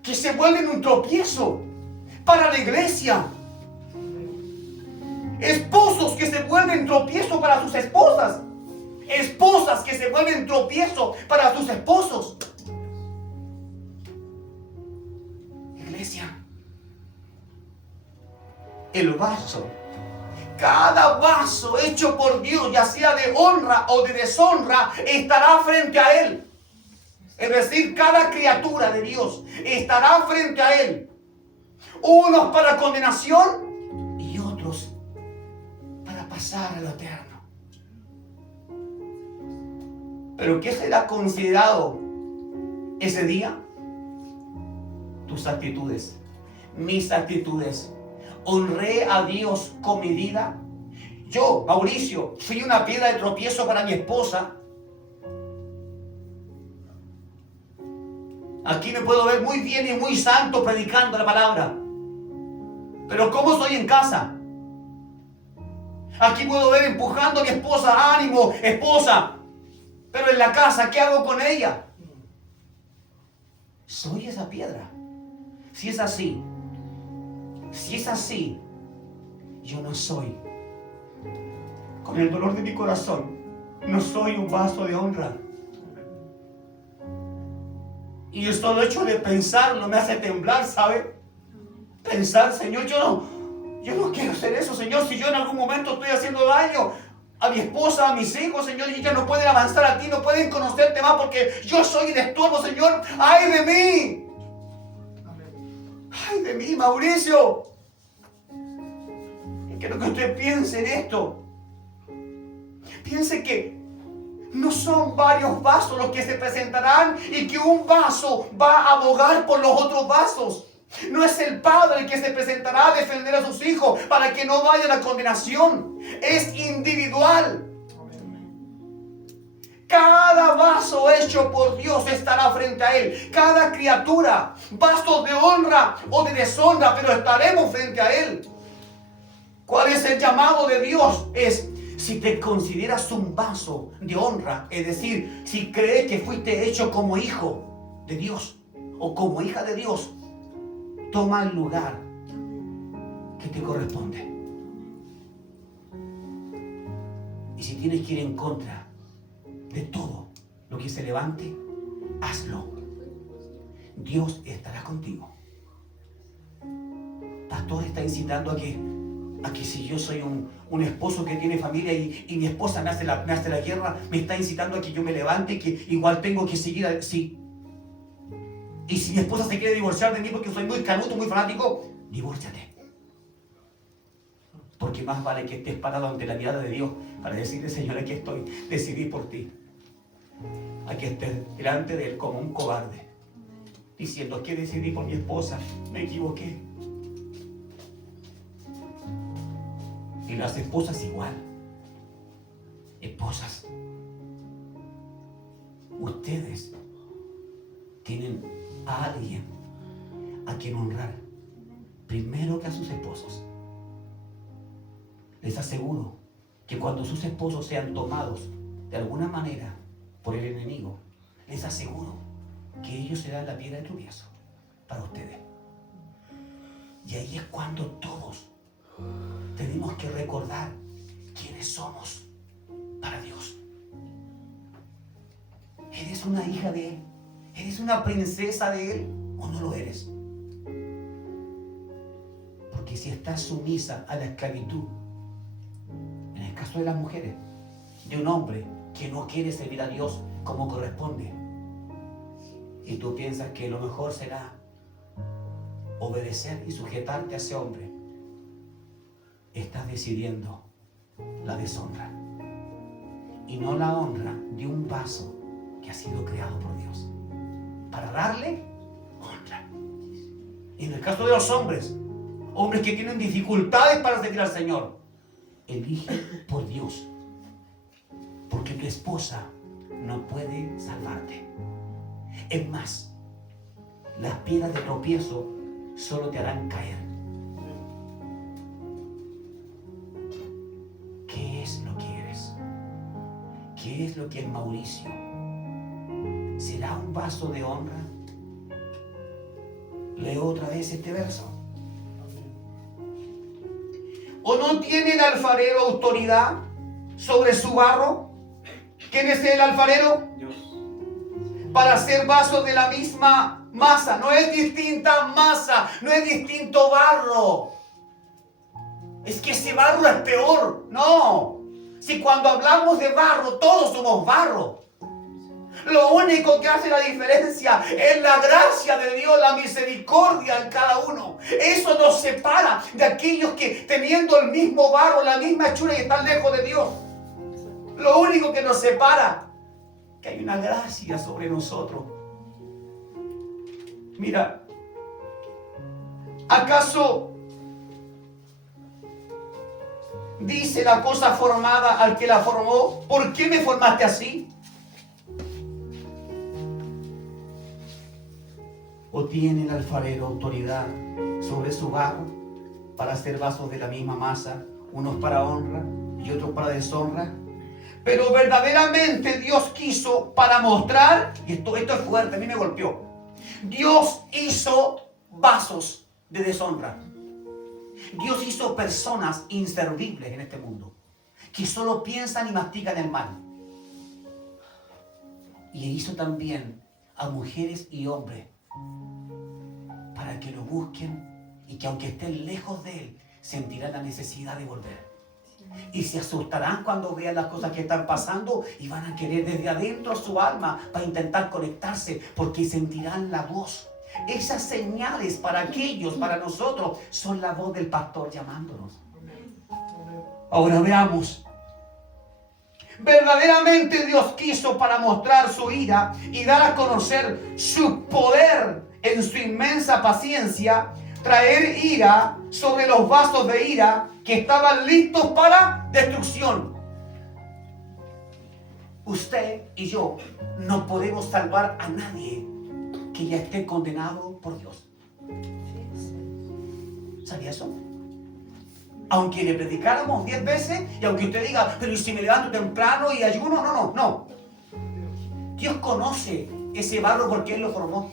que se vuelven un tropiezo para la iglesia. Esposos que se vuelven tropiezo para sus esposas. Esposas que se vuelven tropiezo para sus esposos. Iglesia, el vaso, cada vaso hecho por Dios, ya sea de honra o de deshonra, estará frente a Él. Es decir, cada criatura de Dios estará frente a Él. Unos para condenación y otros para pasar a lo eterno. ¿Pero qué será considerado ese día? Tus actitudes, mis actitudes. ¿Honré a Dios con mi vida? Yo, Mauricio, fui una piedra de tropiezo para mi esposa. Aquí me puedo ver muy bien y muy santo predicando la palabra. Pero ¿cómo soy en casa? Aquí puedo ver empujando a mi esposa. ¡Ánimo, esposa! Pero en la casa, ¿qué hago con ella? Soy esa piedra. Si es así, yo no soy, con el dolor de mi corazón, no soy un vaso de honra. Y el solo hecho de pensarlo me hace temblar, ¿sabe? Pensar, Señor, yo no quiero hacer eso, Señor. Si yo en algún momento estoy haciendo daño a mi esposa, a mis hijos, Señor, y ellos no pueden avanzar a ti, no pueden conocerte más porque yo soy el estorbo, Señor. ¡Ay de mí! ¡Ay de mí, Mauricio! Y quiero que usted piense en esto. Piense que no son varios vasos los que se presentarán y que un vaso va a abogar por los otros vasos. No es el padre el que se presentará a defender a sus hijos para que no vayan a condenación. Es individual. Cada vaso hecho por Dios estará frente a Él. Cada criatura, vasos de honra o de deshonra, pero estaremos frente a Él. ¿Cuál es el llamado de Dios? Es: si te consideras un vaso de honra, es decir, si crees que fuiste hecho como hijo de Dios o como hija de Dios, toma el lugar que te corresponde. Y si tienes que ir en contra de todo lo que se levante, hazlo. Dios estará contigo. Pastor está incitando a que si yo soy un esposo que tiene familia y mi esposa me hace la guerra, me está incitando a que yo me levante, que igual tengo que seguir así. Y si mi esposa se quiere divorciar de mí porque soy muy canuto, muy fanático, divórciate. Porque más vale que estés parado ante la mirada de Dios para decirle: Señor, aquí estoy, decidí por ti. A que estés delante de Él como un cobarde, diciendo: que decidí por mi esposa, me equivoqué. Y las esposas igual. Esposas, ustedes tienen a alguien a quien honrar primero que a sus esposos. Les aseguro que cuando sus esposos sean tomados de alguna manera por el enemigo, les aseguro que ellos serán la piedra de tropiezo para ustedes. Y ahí es cuando todos tenemos que recordar quiénes somos para Dios. ¿Eres una hija de Él? ¿Eres una princesa de Él o no lo eres? Porque si estás sumisa a la esclavitud, en el caso de las mujeres, de un hombre que no quiere servir a Dios como corresponde, y tú piensas que lo mejor será obedecer y sujetarte a ese hombre, estás decidiendo la deshonra y no la honra de un vaso que ha sido creado por Dios para darle honra. Y en el caso de los hombres que tienen dificultades para servir al Señor, elige por Dios, porque tu esposa no puede salvarte. Es más, las piedras de tropiezo solo te harán caer. ¿Qué es lo que eres? ¿Qué es lo que es Mauricio? ¿Será un vaso de honra? Leo otra vez este verso. ¿O no tiene el alfarero autoridad sobre su barro? ¿Quién es el alfarero? Dios. Para hacer vasos de la misma masa. No es distinta masa, no es distinto barro. Es que ese barro es peor. No. Si cuando hablamos de barro, todos somos barro. Lo único que hace la diferencia es la gracia de Dios, la misericordia en cada uno. Eso nos separa de aquellos que teniendo el mismo barro, la misma hechura y están lejos de Dios. Lo único que nos separa es que hay una gracia sobre nosotros. Mira, ¿acaso dice la cosa formada al que la formó? ¿Por qué me formaste así? ¿O tiene el alfarero autoridad sobre su barro para hacer vasos de la misma masa, unos para honra y otros para deshonra? Pero verdaderamente Dios quiso para mostrar, y esto es fuerte, a mí me golpeó. Dios hizo vasos de deshonra. Dios hizo personas inservibles en este mundo, que solo piensan y mastican el mal. Y hizo también a mujeres y hombres para que lo busquen y que aunque estén lejos de Él, sentirán la necesidad de volver. Y se asustarán cuando vean las cosas que están pasando y van a querer desde adentro su alma para intentar conectarse, porque sentirán la voz. Esas señales para aquellos, para nosotros, son la voz del pastor llamándonos. Ahora veamos. Verdaderamente Dios quiso para mostrar su ira y dar a conocer su poder en su inmensa paciencia, traer ira sobre los vasos de ira que estaban listos para destrucción. Usted y yo no podemos salvar a nadie que ya esté condenado por Dios. ¿Sabía eso? Aunque le predicáramos 10 veces y aunque usted diga, pero ¿y si me levanto temprano y ayuno? No. Dios conoce ese barro porque Él lo formó.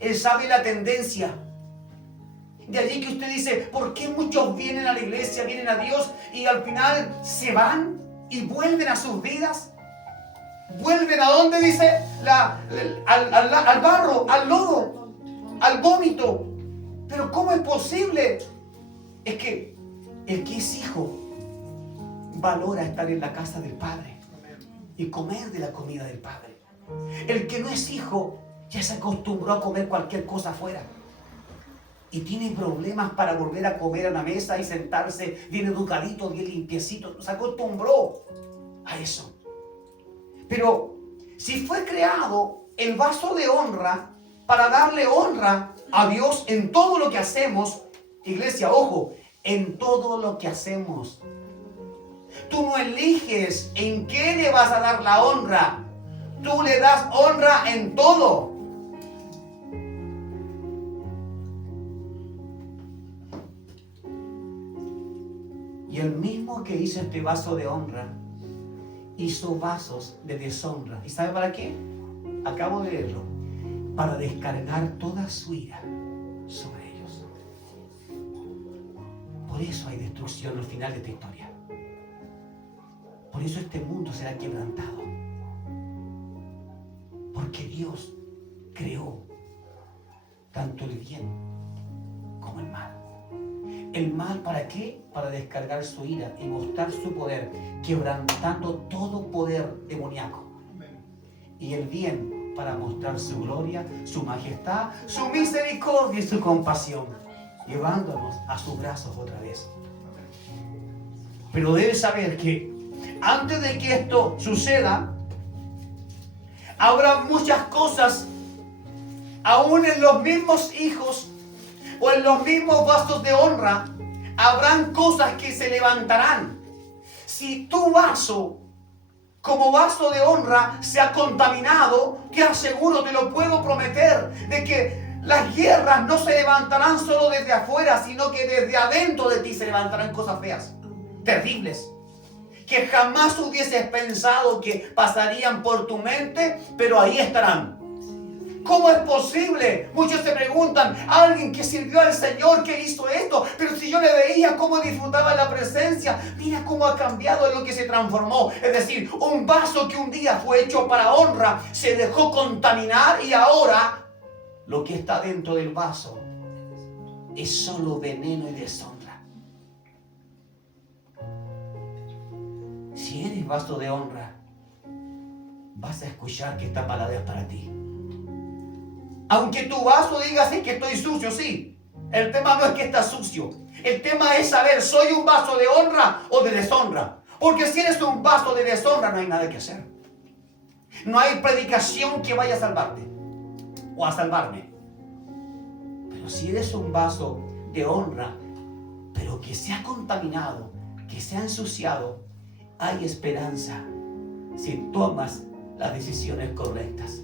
Él sabe la tendencia. De allí que usted dice, ¿por qué muchos vienen a la iglesia, vienen a Dios y al final se van y vuelven a sus vidas? ¿Vuelven a dónde? Dice, al barro, al lodo, al vómito. Pero ¿cómo es posible? Es que el que es hijo valora estar en la casa del Padre y comer de la comida del Padre. El que no es hijo ya se acostumbró a comer cualquier cosa afuera y tiene problemas para volver a comer a la mesa y sentarse bien educadito, bien limpiecito. Se acostumbró a eso. Pero si fue creado el vaso de honra para darle honra a Dios en todo lo que hacemos, iglesia, ojo, en todo lo que hacemos. Tú no eliges en qué le vas a dar la honra. Tú le das honra en todo. Y el mismo que hizo este vaso de honra, hizo vasos de deshonra. ¿Y sabe para qué? Acabo de leerlo. Para descargar toda su ira sobre ellos. Por eso hay destrucción al final de esta historia. Por eso este mundo será quebrantado. Porque Dios creó tanto el bien como el mal. ¿El mal para qué? Para descargar su ira y mostrar su poder, quebrantando todo poder demoníaco. Y el bien para mostrar su gloria, su majestad, su misericordia y su compasión, llevándonos a sus brazos otra vez. Pero debes saber que antes de que esto suceda, habrá muchas cosas, aún en los mismos hijos o en los mismos vasos de honra, habrán cosas que se levantarán. Si tu vaso como vaso de honra se ha contaminado, te aseguro, te lo puedo prometer, de que las guerras no se levantarán solo desde afuera, sino que desde adentro de ti se levantarán cosas feas, terribles, que jamás hubieses pensado que pasarían por tu mente, pero ahí estarán. ¿Cómo es posible? Muchos se preguntan, alguien que sirvió al Señor, que hizo esto, pero si yo le veía cómo disfrutaba la presencia, mira cómo ha cambiado en lo que se transformó. Es decir, un vaso que un día fue hecho para honra, se dejó contaminar y ahora lo que está dentro del vaso es solo veneno y deshonra. Si eres vaso de honra, vas a escuchar que esta palabra es para ti. Aunque tu vaso diga sí que estoy sucio, sí. El tema no es que estás sucio. El tema es saber, ¿soy un vaso de honra o de deshonra? Porque si eres un vaso de deshonra, no hay nada que hacer. No hay predicación que vaya a salvarte o a salvarme. Pero si eres un vaso de honra, pero que se ha contaminado, que se ha ensuciado, hay esperanza si tomas las decisiones correctas.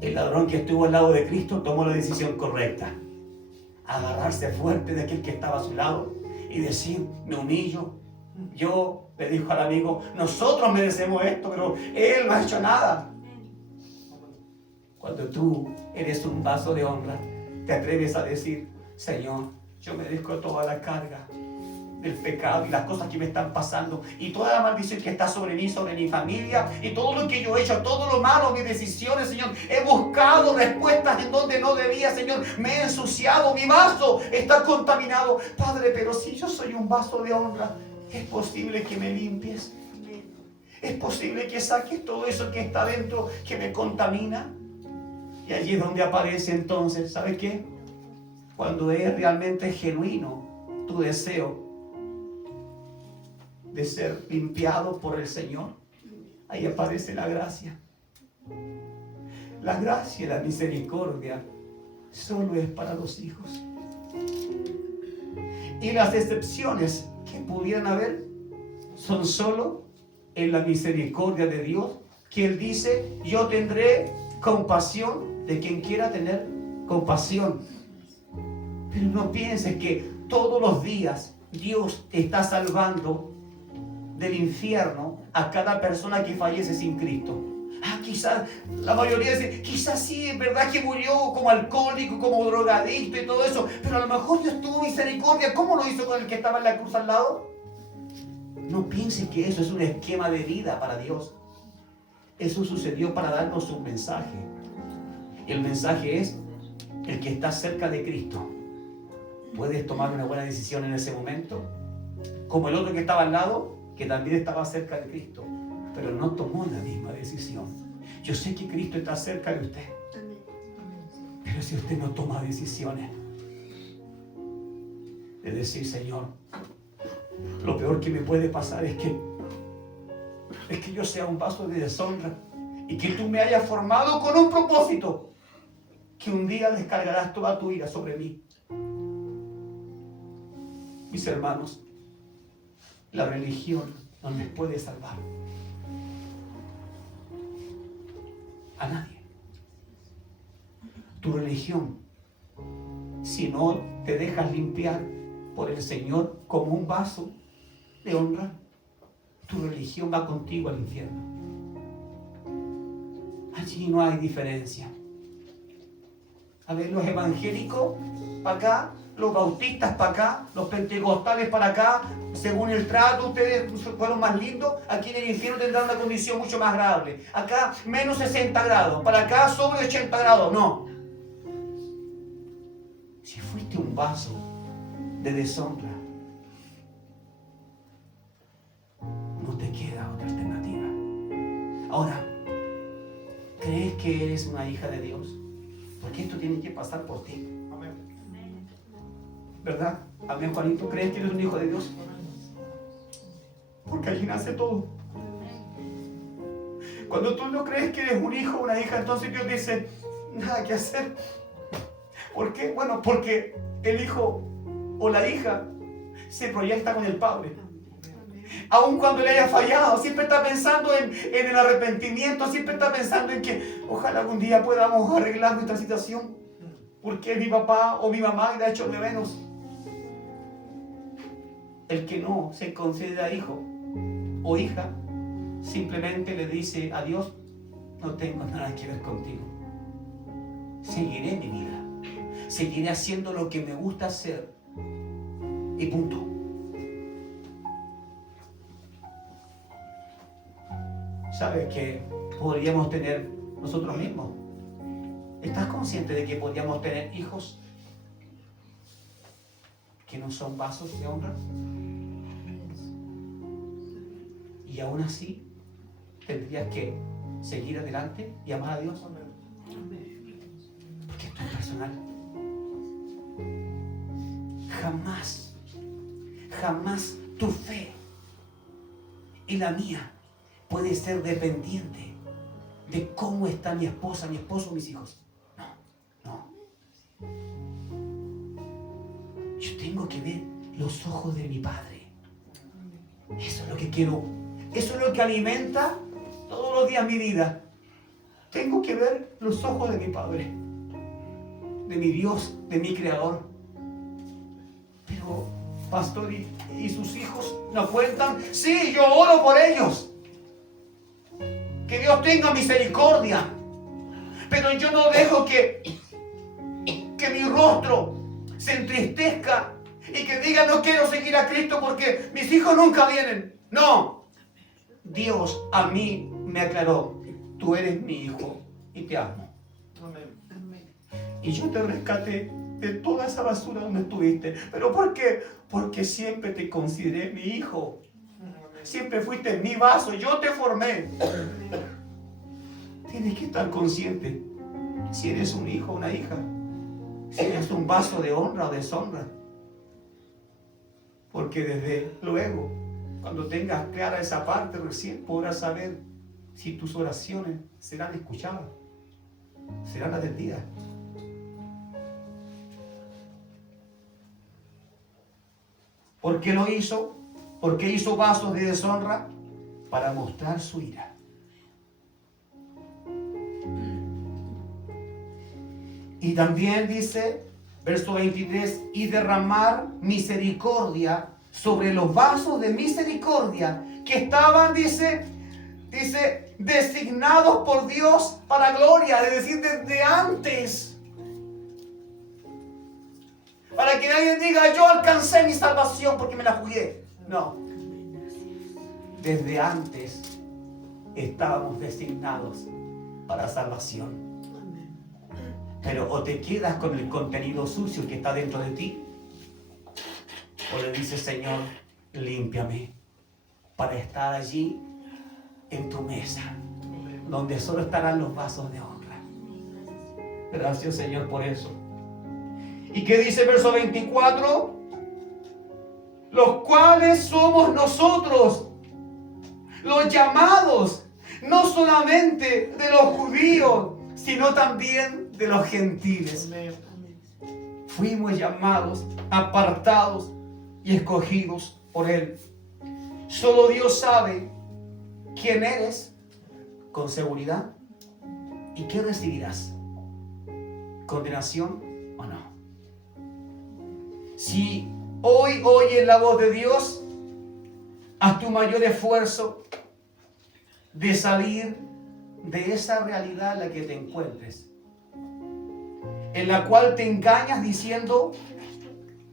El ladrón que estuvo al lado de Cristo tomó la decisión correcta. Agarrarse fuerte de aquel que estaba a su lado y decir, me humillo. Yo, le dijo al amigo, nosotros merecemos esto, pero él no ha hecho nada. Cuando tú eres un vaso de honra, te atreves a decir, Señor, yo merezco toda la carga del pecado y las cosas que me están pasando y toda la maldición que está sobre mí, sobre mi familia y todo lo que yo he hecho, todo lo malo, mis decisiones, Señor. He buscado respuestas en donde no debía, Señor. Me he ensuciado, mi vaso está contaminado. Padre, pero si yo soy un vaso de honra, es posible que me limpies. Es posible que saques todo eso que está dentro, que me contamina. Y allí es donde aparece entonces, ¿sabes qué? Cuando es realmente genuino tu deseo de ser limpiado por el Señor, ahí aparece la gracia. La gracia y la misericordia solo es para los hijos. Y las excepciones que pudieran haber son solo en la misericordia de Dios, que Él dice, yo tendré compasión de quien quiera tener compasión. Pero no pienses que todos los días Dios está salvando del infierno a cada persona que fallece sin Cristo. Quizás la mayoría dice, quizás sí, es verdad que murió como alcohólico, como drogadicto y todo eso, pero a lo mejor Dios tuvo misericordia. ¿Cómo lo hizo con el que estaba en la cruz al lado? No pienses que eso es un esquema de vida para Dios. Eso sucedió para darnos un mensaje. El mensaje es, el que está cerca de Cristo, ¿puedes tomar una buena decisión en ese momento? Como el otro que estaba al lado, que también estaba cerca de Cristo, pero no tomó la misma decisión. Yo sé que Cristo está cerca de usted, pero si usted no toma decisiones de decir, Señor, lo peor que me puede pasar es que yo sea un vaso de deshonra y que tú me hayas formado con un propósito, que un día descargarás toda tu ira sobre mí. Mis hermanos, la religión no les puede salvar a nadie. Tu religión, si no te dejas limpiar por el Señor como un vaso de honra, tu religión va contigo al infierno. Allí no hay diferencia. A ver, los evangélicos para acá, los bautistas para acá, los pentecostales para acá, según el trato, ustedes fueron más lindos, aquí en el infierno tendrán una condición mucho más grave. Acá menos 60 grados, para acá sobre 80 grados, no. Si fuiste un vaso de deshonra, no te queda otra alternativa. Ahora, ¿crees que eres una hija de Dios? Porque esto tiene que pasar por ti. ¿Verdad? Amén, Juanito. ¿Crees que eres un hijo de Dios? Porque allí nace todo. Cuando tú no crees que eres un hijo o una hija, entonces Dios dice, nada que hacer. ¿Por qué? Bueno, porque el hijo o la hija se proyecta con el padre. Aun cuando le haya fallado, siempre está pensando en el arrepentimiento, siempre está pensando en que ojalá algún día podamos arreglar nuestra situación. Porque mi papá o mi mamá le ha hecho de menos. El que no se considera hijo o hija, simplemente le dice a Dios, no tengo nada que ver contigo. Seguiré mi vida. Seguiré haciendo lo que me gusta hacer. Y punto. ¿Sabes qué podríamos tener nosotros mismos? ¿Estás consciente de que podríamos tener hijos que no son vasos de honra? Y aún así tendrías que seguir adelante y amar a Dios. Porque esto es personal. Jamás tu fe y la mía puede ser dependiente de cómo está mi esposa, mi esposo, mis hijos. No. Yo tengo que ver los ojos de mi Padre. Eso es lo que quiero. Eso es lo que alimenta todos los días mi vida. Tengo que ver los ojos de mi Padre, de mi Dios, de mi Creador. Pero, pastor, ¿y sus hijos no cuentan? Sí, yo oro por ellos. Que Dios tenga misericordia. Pero yo no dejo que mi rostro se entristezca y que diga no quiero seguir a Cristo porque mis hijos nunca vienen. No. Dios a mí me aclaró, tú eres mi hijo y te amo. Y yo te rescaté de toda esa basura donde estuviste. ¿Pero por qué? Porque siempre te consideré mi hijo. Siempre fuiste mi vaso, yo te formé. Tienes que estar consciente si eres un hijo o una hija. Si eres un vaso de honra o deshonra. Porque desde luego, cuando tengas clara esa parte, recién podrás saber si tus oraciones serán escuchadas, serán atendidas. ¿Por qué lo hizo? ¿Por qué hizo vasos de deshonra? Para mostrar su ira. Y también dice, verso 23, y derramar misericordia sobre los vasos de misericordia que estaban, dice, designados por Dios para gloria, es decir, desde antes. Para que nadie diga, yo alcancé mi salvación porque me la jugué. No. Desde antes estábamos designados para salvación. Pero o te quedas con el contenido sucio que está dentro de ti, o le dices, Señor, límpiame para estar allí en tu mesa, donde solo estarán los vasos de honra. Gracias, Señor, por eso. ¿Y qué dice el verso 24? Los cuales somos nosotros, los llamados, no solamente de los judíos, sino también de los gentiles. Fuimos llamados, apartados y escogidos por Él. Solo Dios sabe quién eres con seguridad y qué recibirás. ¿Condenación o no? Si hoy oyes la voz de Dios, haz tu mayor esfuerzo de salir de esa realidad en la que te encuentres, en la cual te engañas diciendo,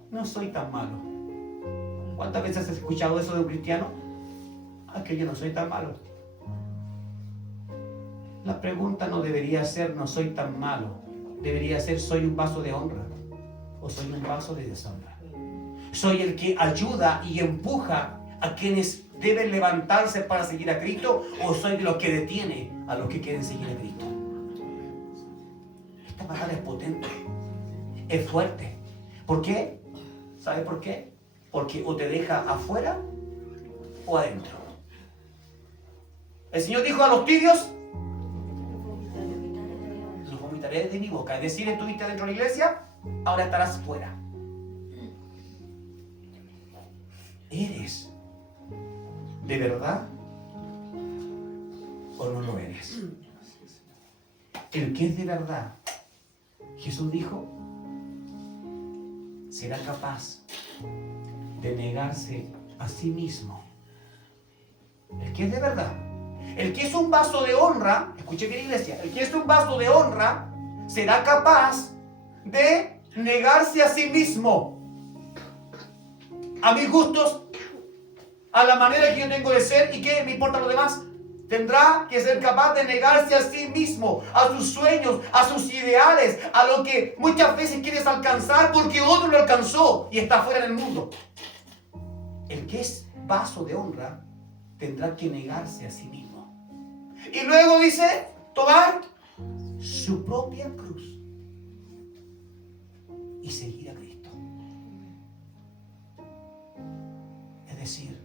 no soy tan malo. ¿Cuántas veces has escuchado eso de un cristiano? Que yo no soy tan malo. La pregunta no debería ser no soy tan malo, debería ser soy un vaso de honra o soy un vaso de deshonra. Soy el que ayuda y empuja a quienes deben levantarse para seguir a Cristo, o soy de los que detiene a los que quieren seguir a Cristo. Esta palabra es potente, es fuerte. ¿Por qué? ¿Sabe por qué? Porque o te deja afuera o adentro. El Señor dijo a los tibios, los vomitaré de mi boca. Es decir, estuviste dentro de la iglesia, ahora estarás fuera. Eres de verdad o no lo eres. El que es de verdad, Jesús dijo, será capaz de negarse a sí mismo. El que es de verdad, el que es un vaso de honra, escuche bien, iglesia, el que es un vaso de honra será capaz de negarse a sí mismo, a mis gustos, a la manera que yo tengo de ser, y que me importa lo demás. Tendrá que ser capaz de negarse a sí mismo, a sus sueños, a sus ideales, a lo que muchas veces quieres alcanzar porque otro lo alcanzó y está fuera del mundo. El que es vaso de honra tendrá que negarse a sí mismo. Y luego dice, tomar su propia cruz y seguir a Cristo. Es decir,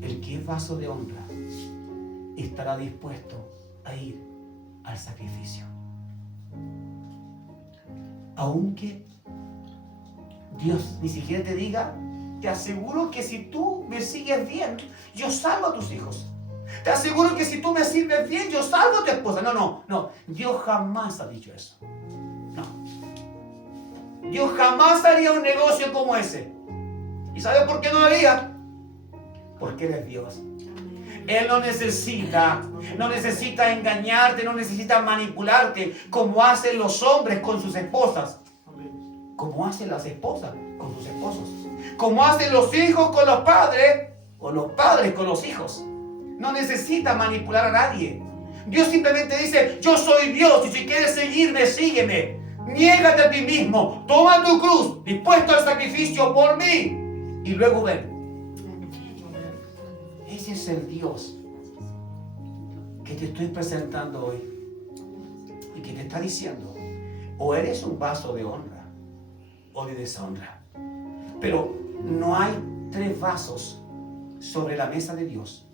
el que es vaso de honra estará dispuesto a ir al sacrificio. Aunque Dios ni siquiera te diga, te aseguro que si tú me sigues bien, yo salvo a tus hijos. Te aseguro que si tú me sirves bien, yo salvo a tu esposa. No. Dios jamás ha dicho eso. No. Dios jamás haría un negocio como ese. ¿Y sabe por qué no lo haría? Porque Él es Dios. Él no necesita engañarte, no necesita manipularte como hacen los hombres con sus esposas, como hacen las esposas con sus esposos, como hacen los hijos con los padres o los padres con los hijos. No necesita manipular a nadie. Dios simplemente dice, yo soy Dios y si quieres seguirme, sígueme. Niégate a ti mismo, toma tu cruz, dispuesto al sacrificio por mí, y luego ven. Ese es el Dios que te estoy presentando hoy y que te está diciendo, o eres un vaso de honra o de deshonra. Pero no hay 3 vasos sobre la mesa de Dios.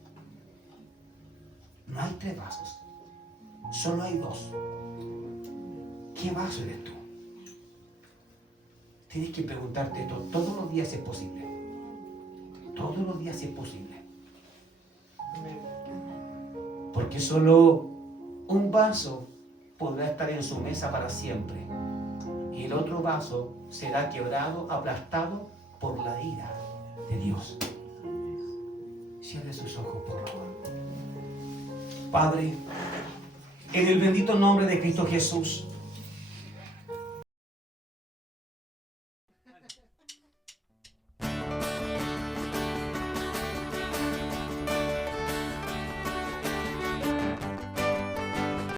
No hay 3 vasos, solo hay 2. ¿Qué vaso eres tú? Tienes que preguntarte esto todos los días si es posible. Todos los días si es posible. Porque solo un vaso podrá estar en su mesa para siempre y el otro vaso será quebrado, aplastado por la ira de Dios. Cierre sus ojos, por favor. Padre, en el bendito nombre de Cristo Jesús,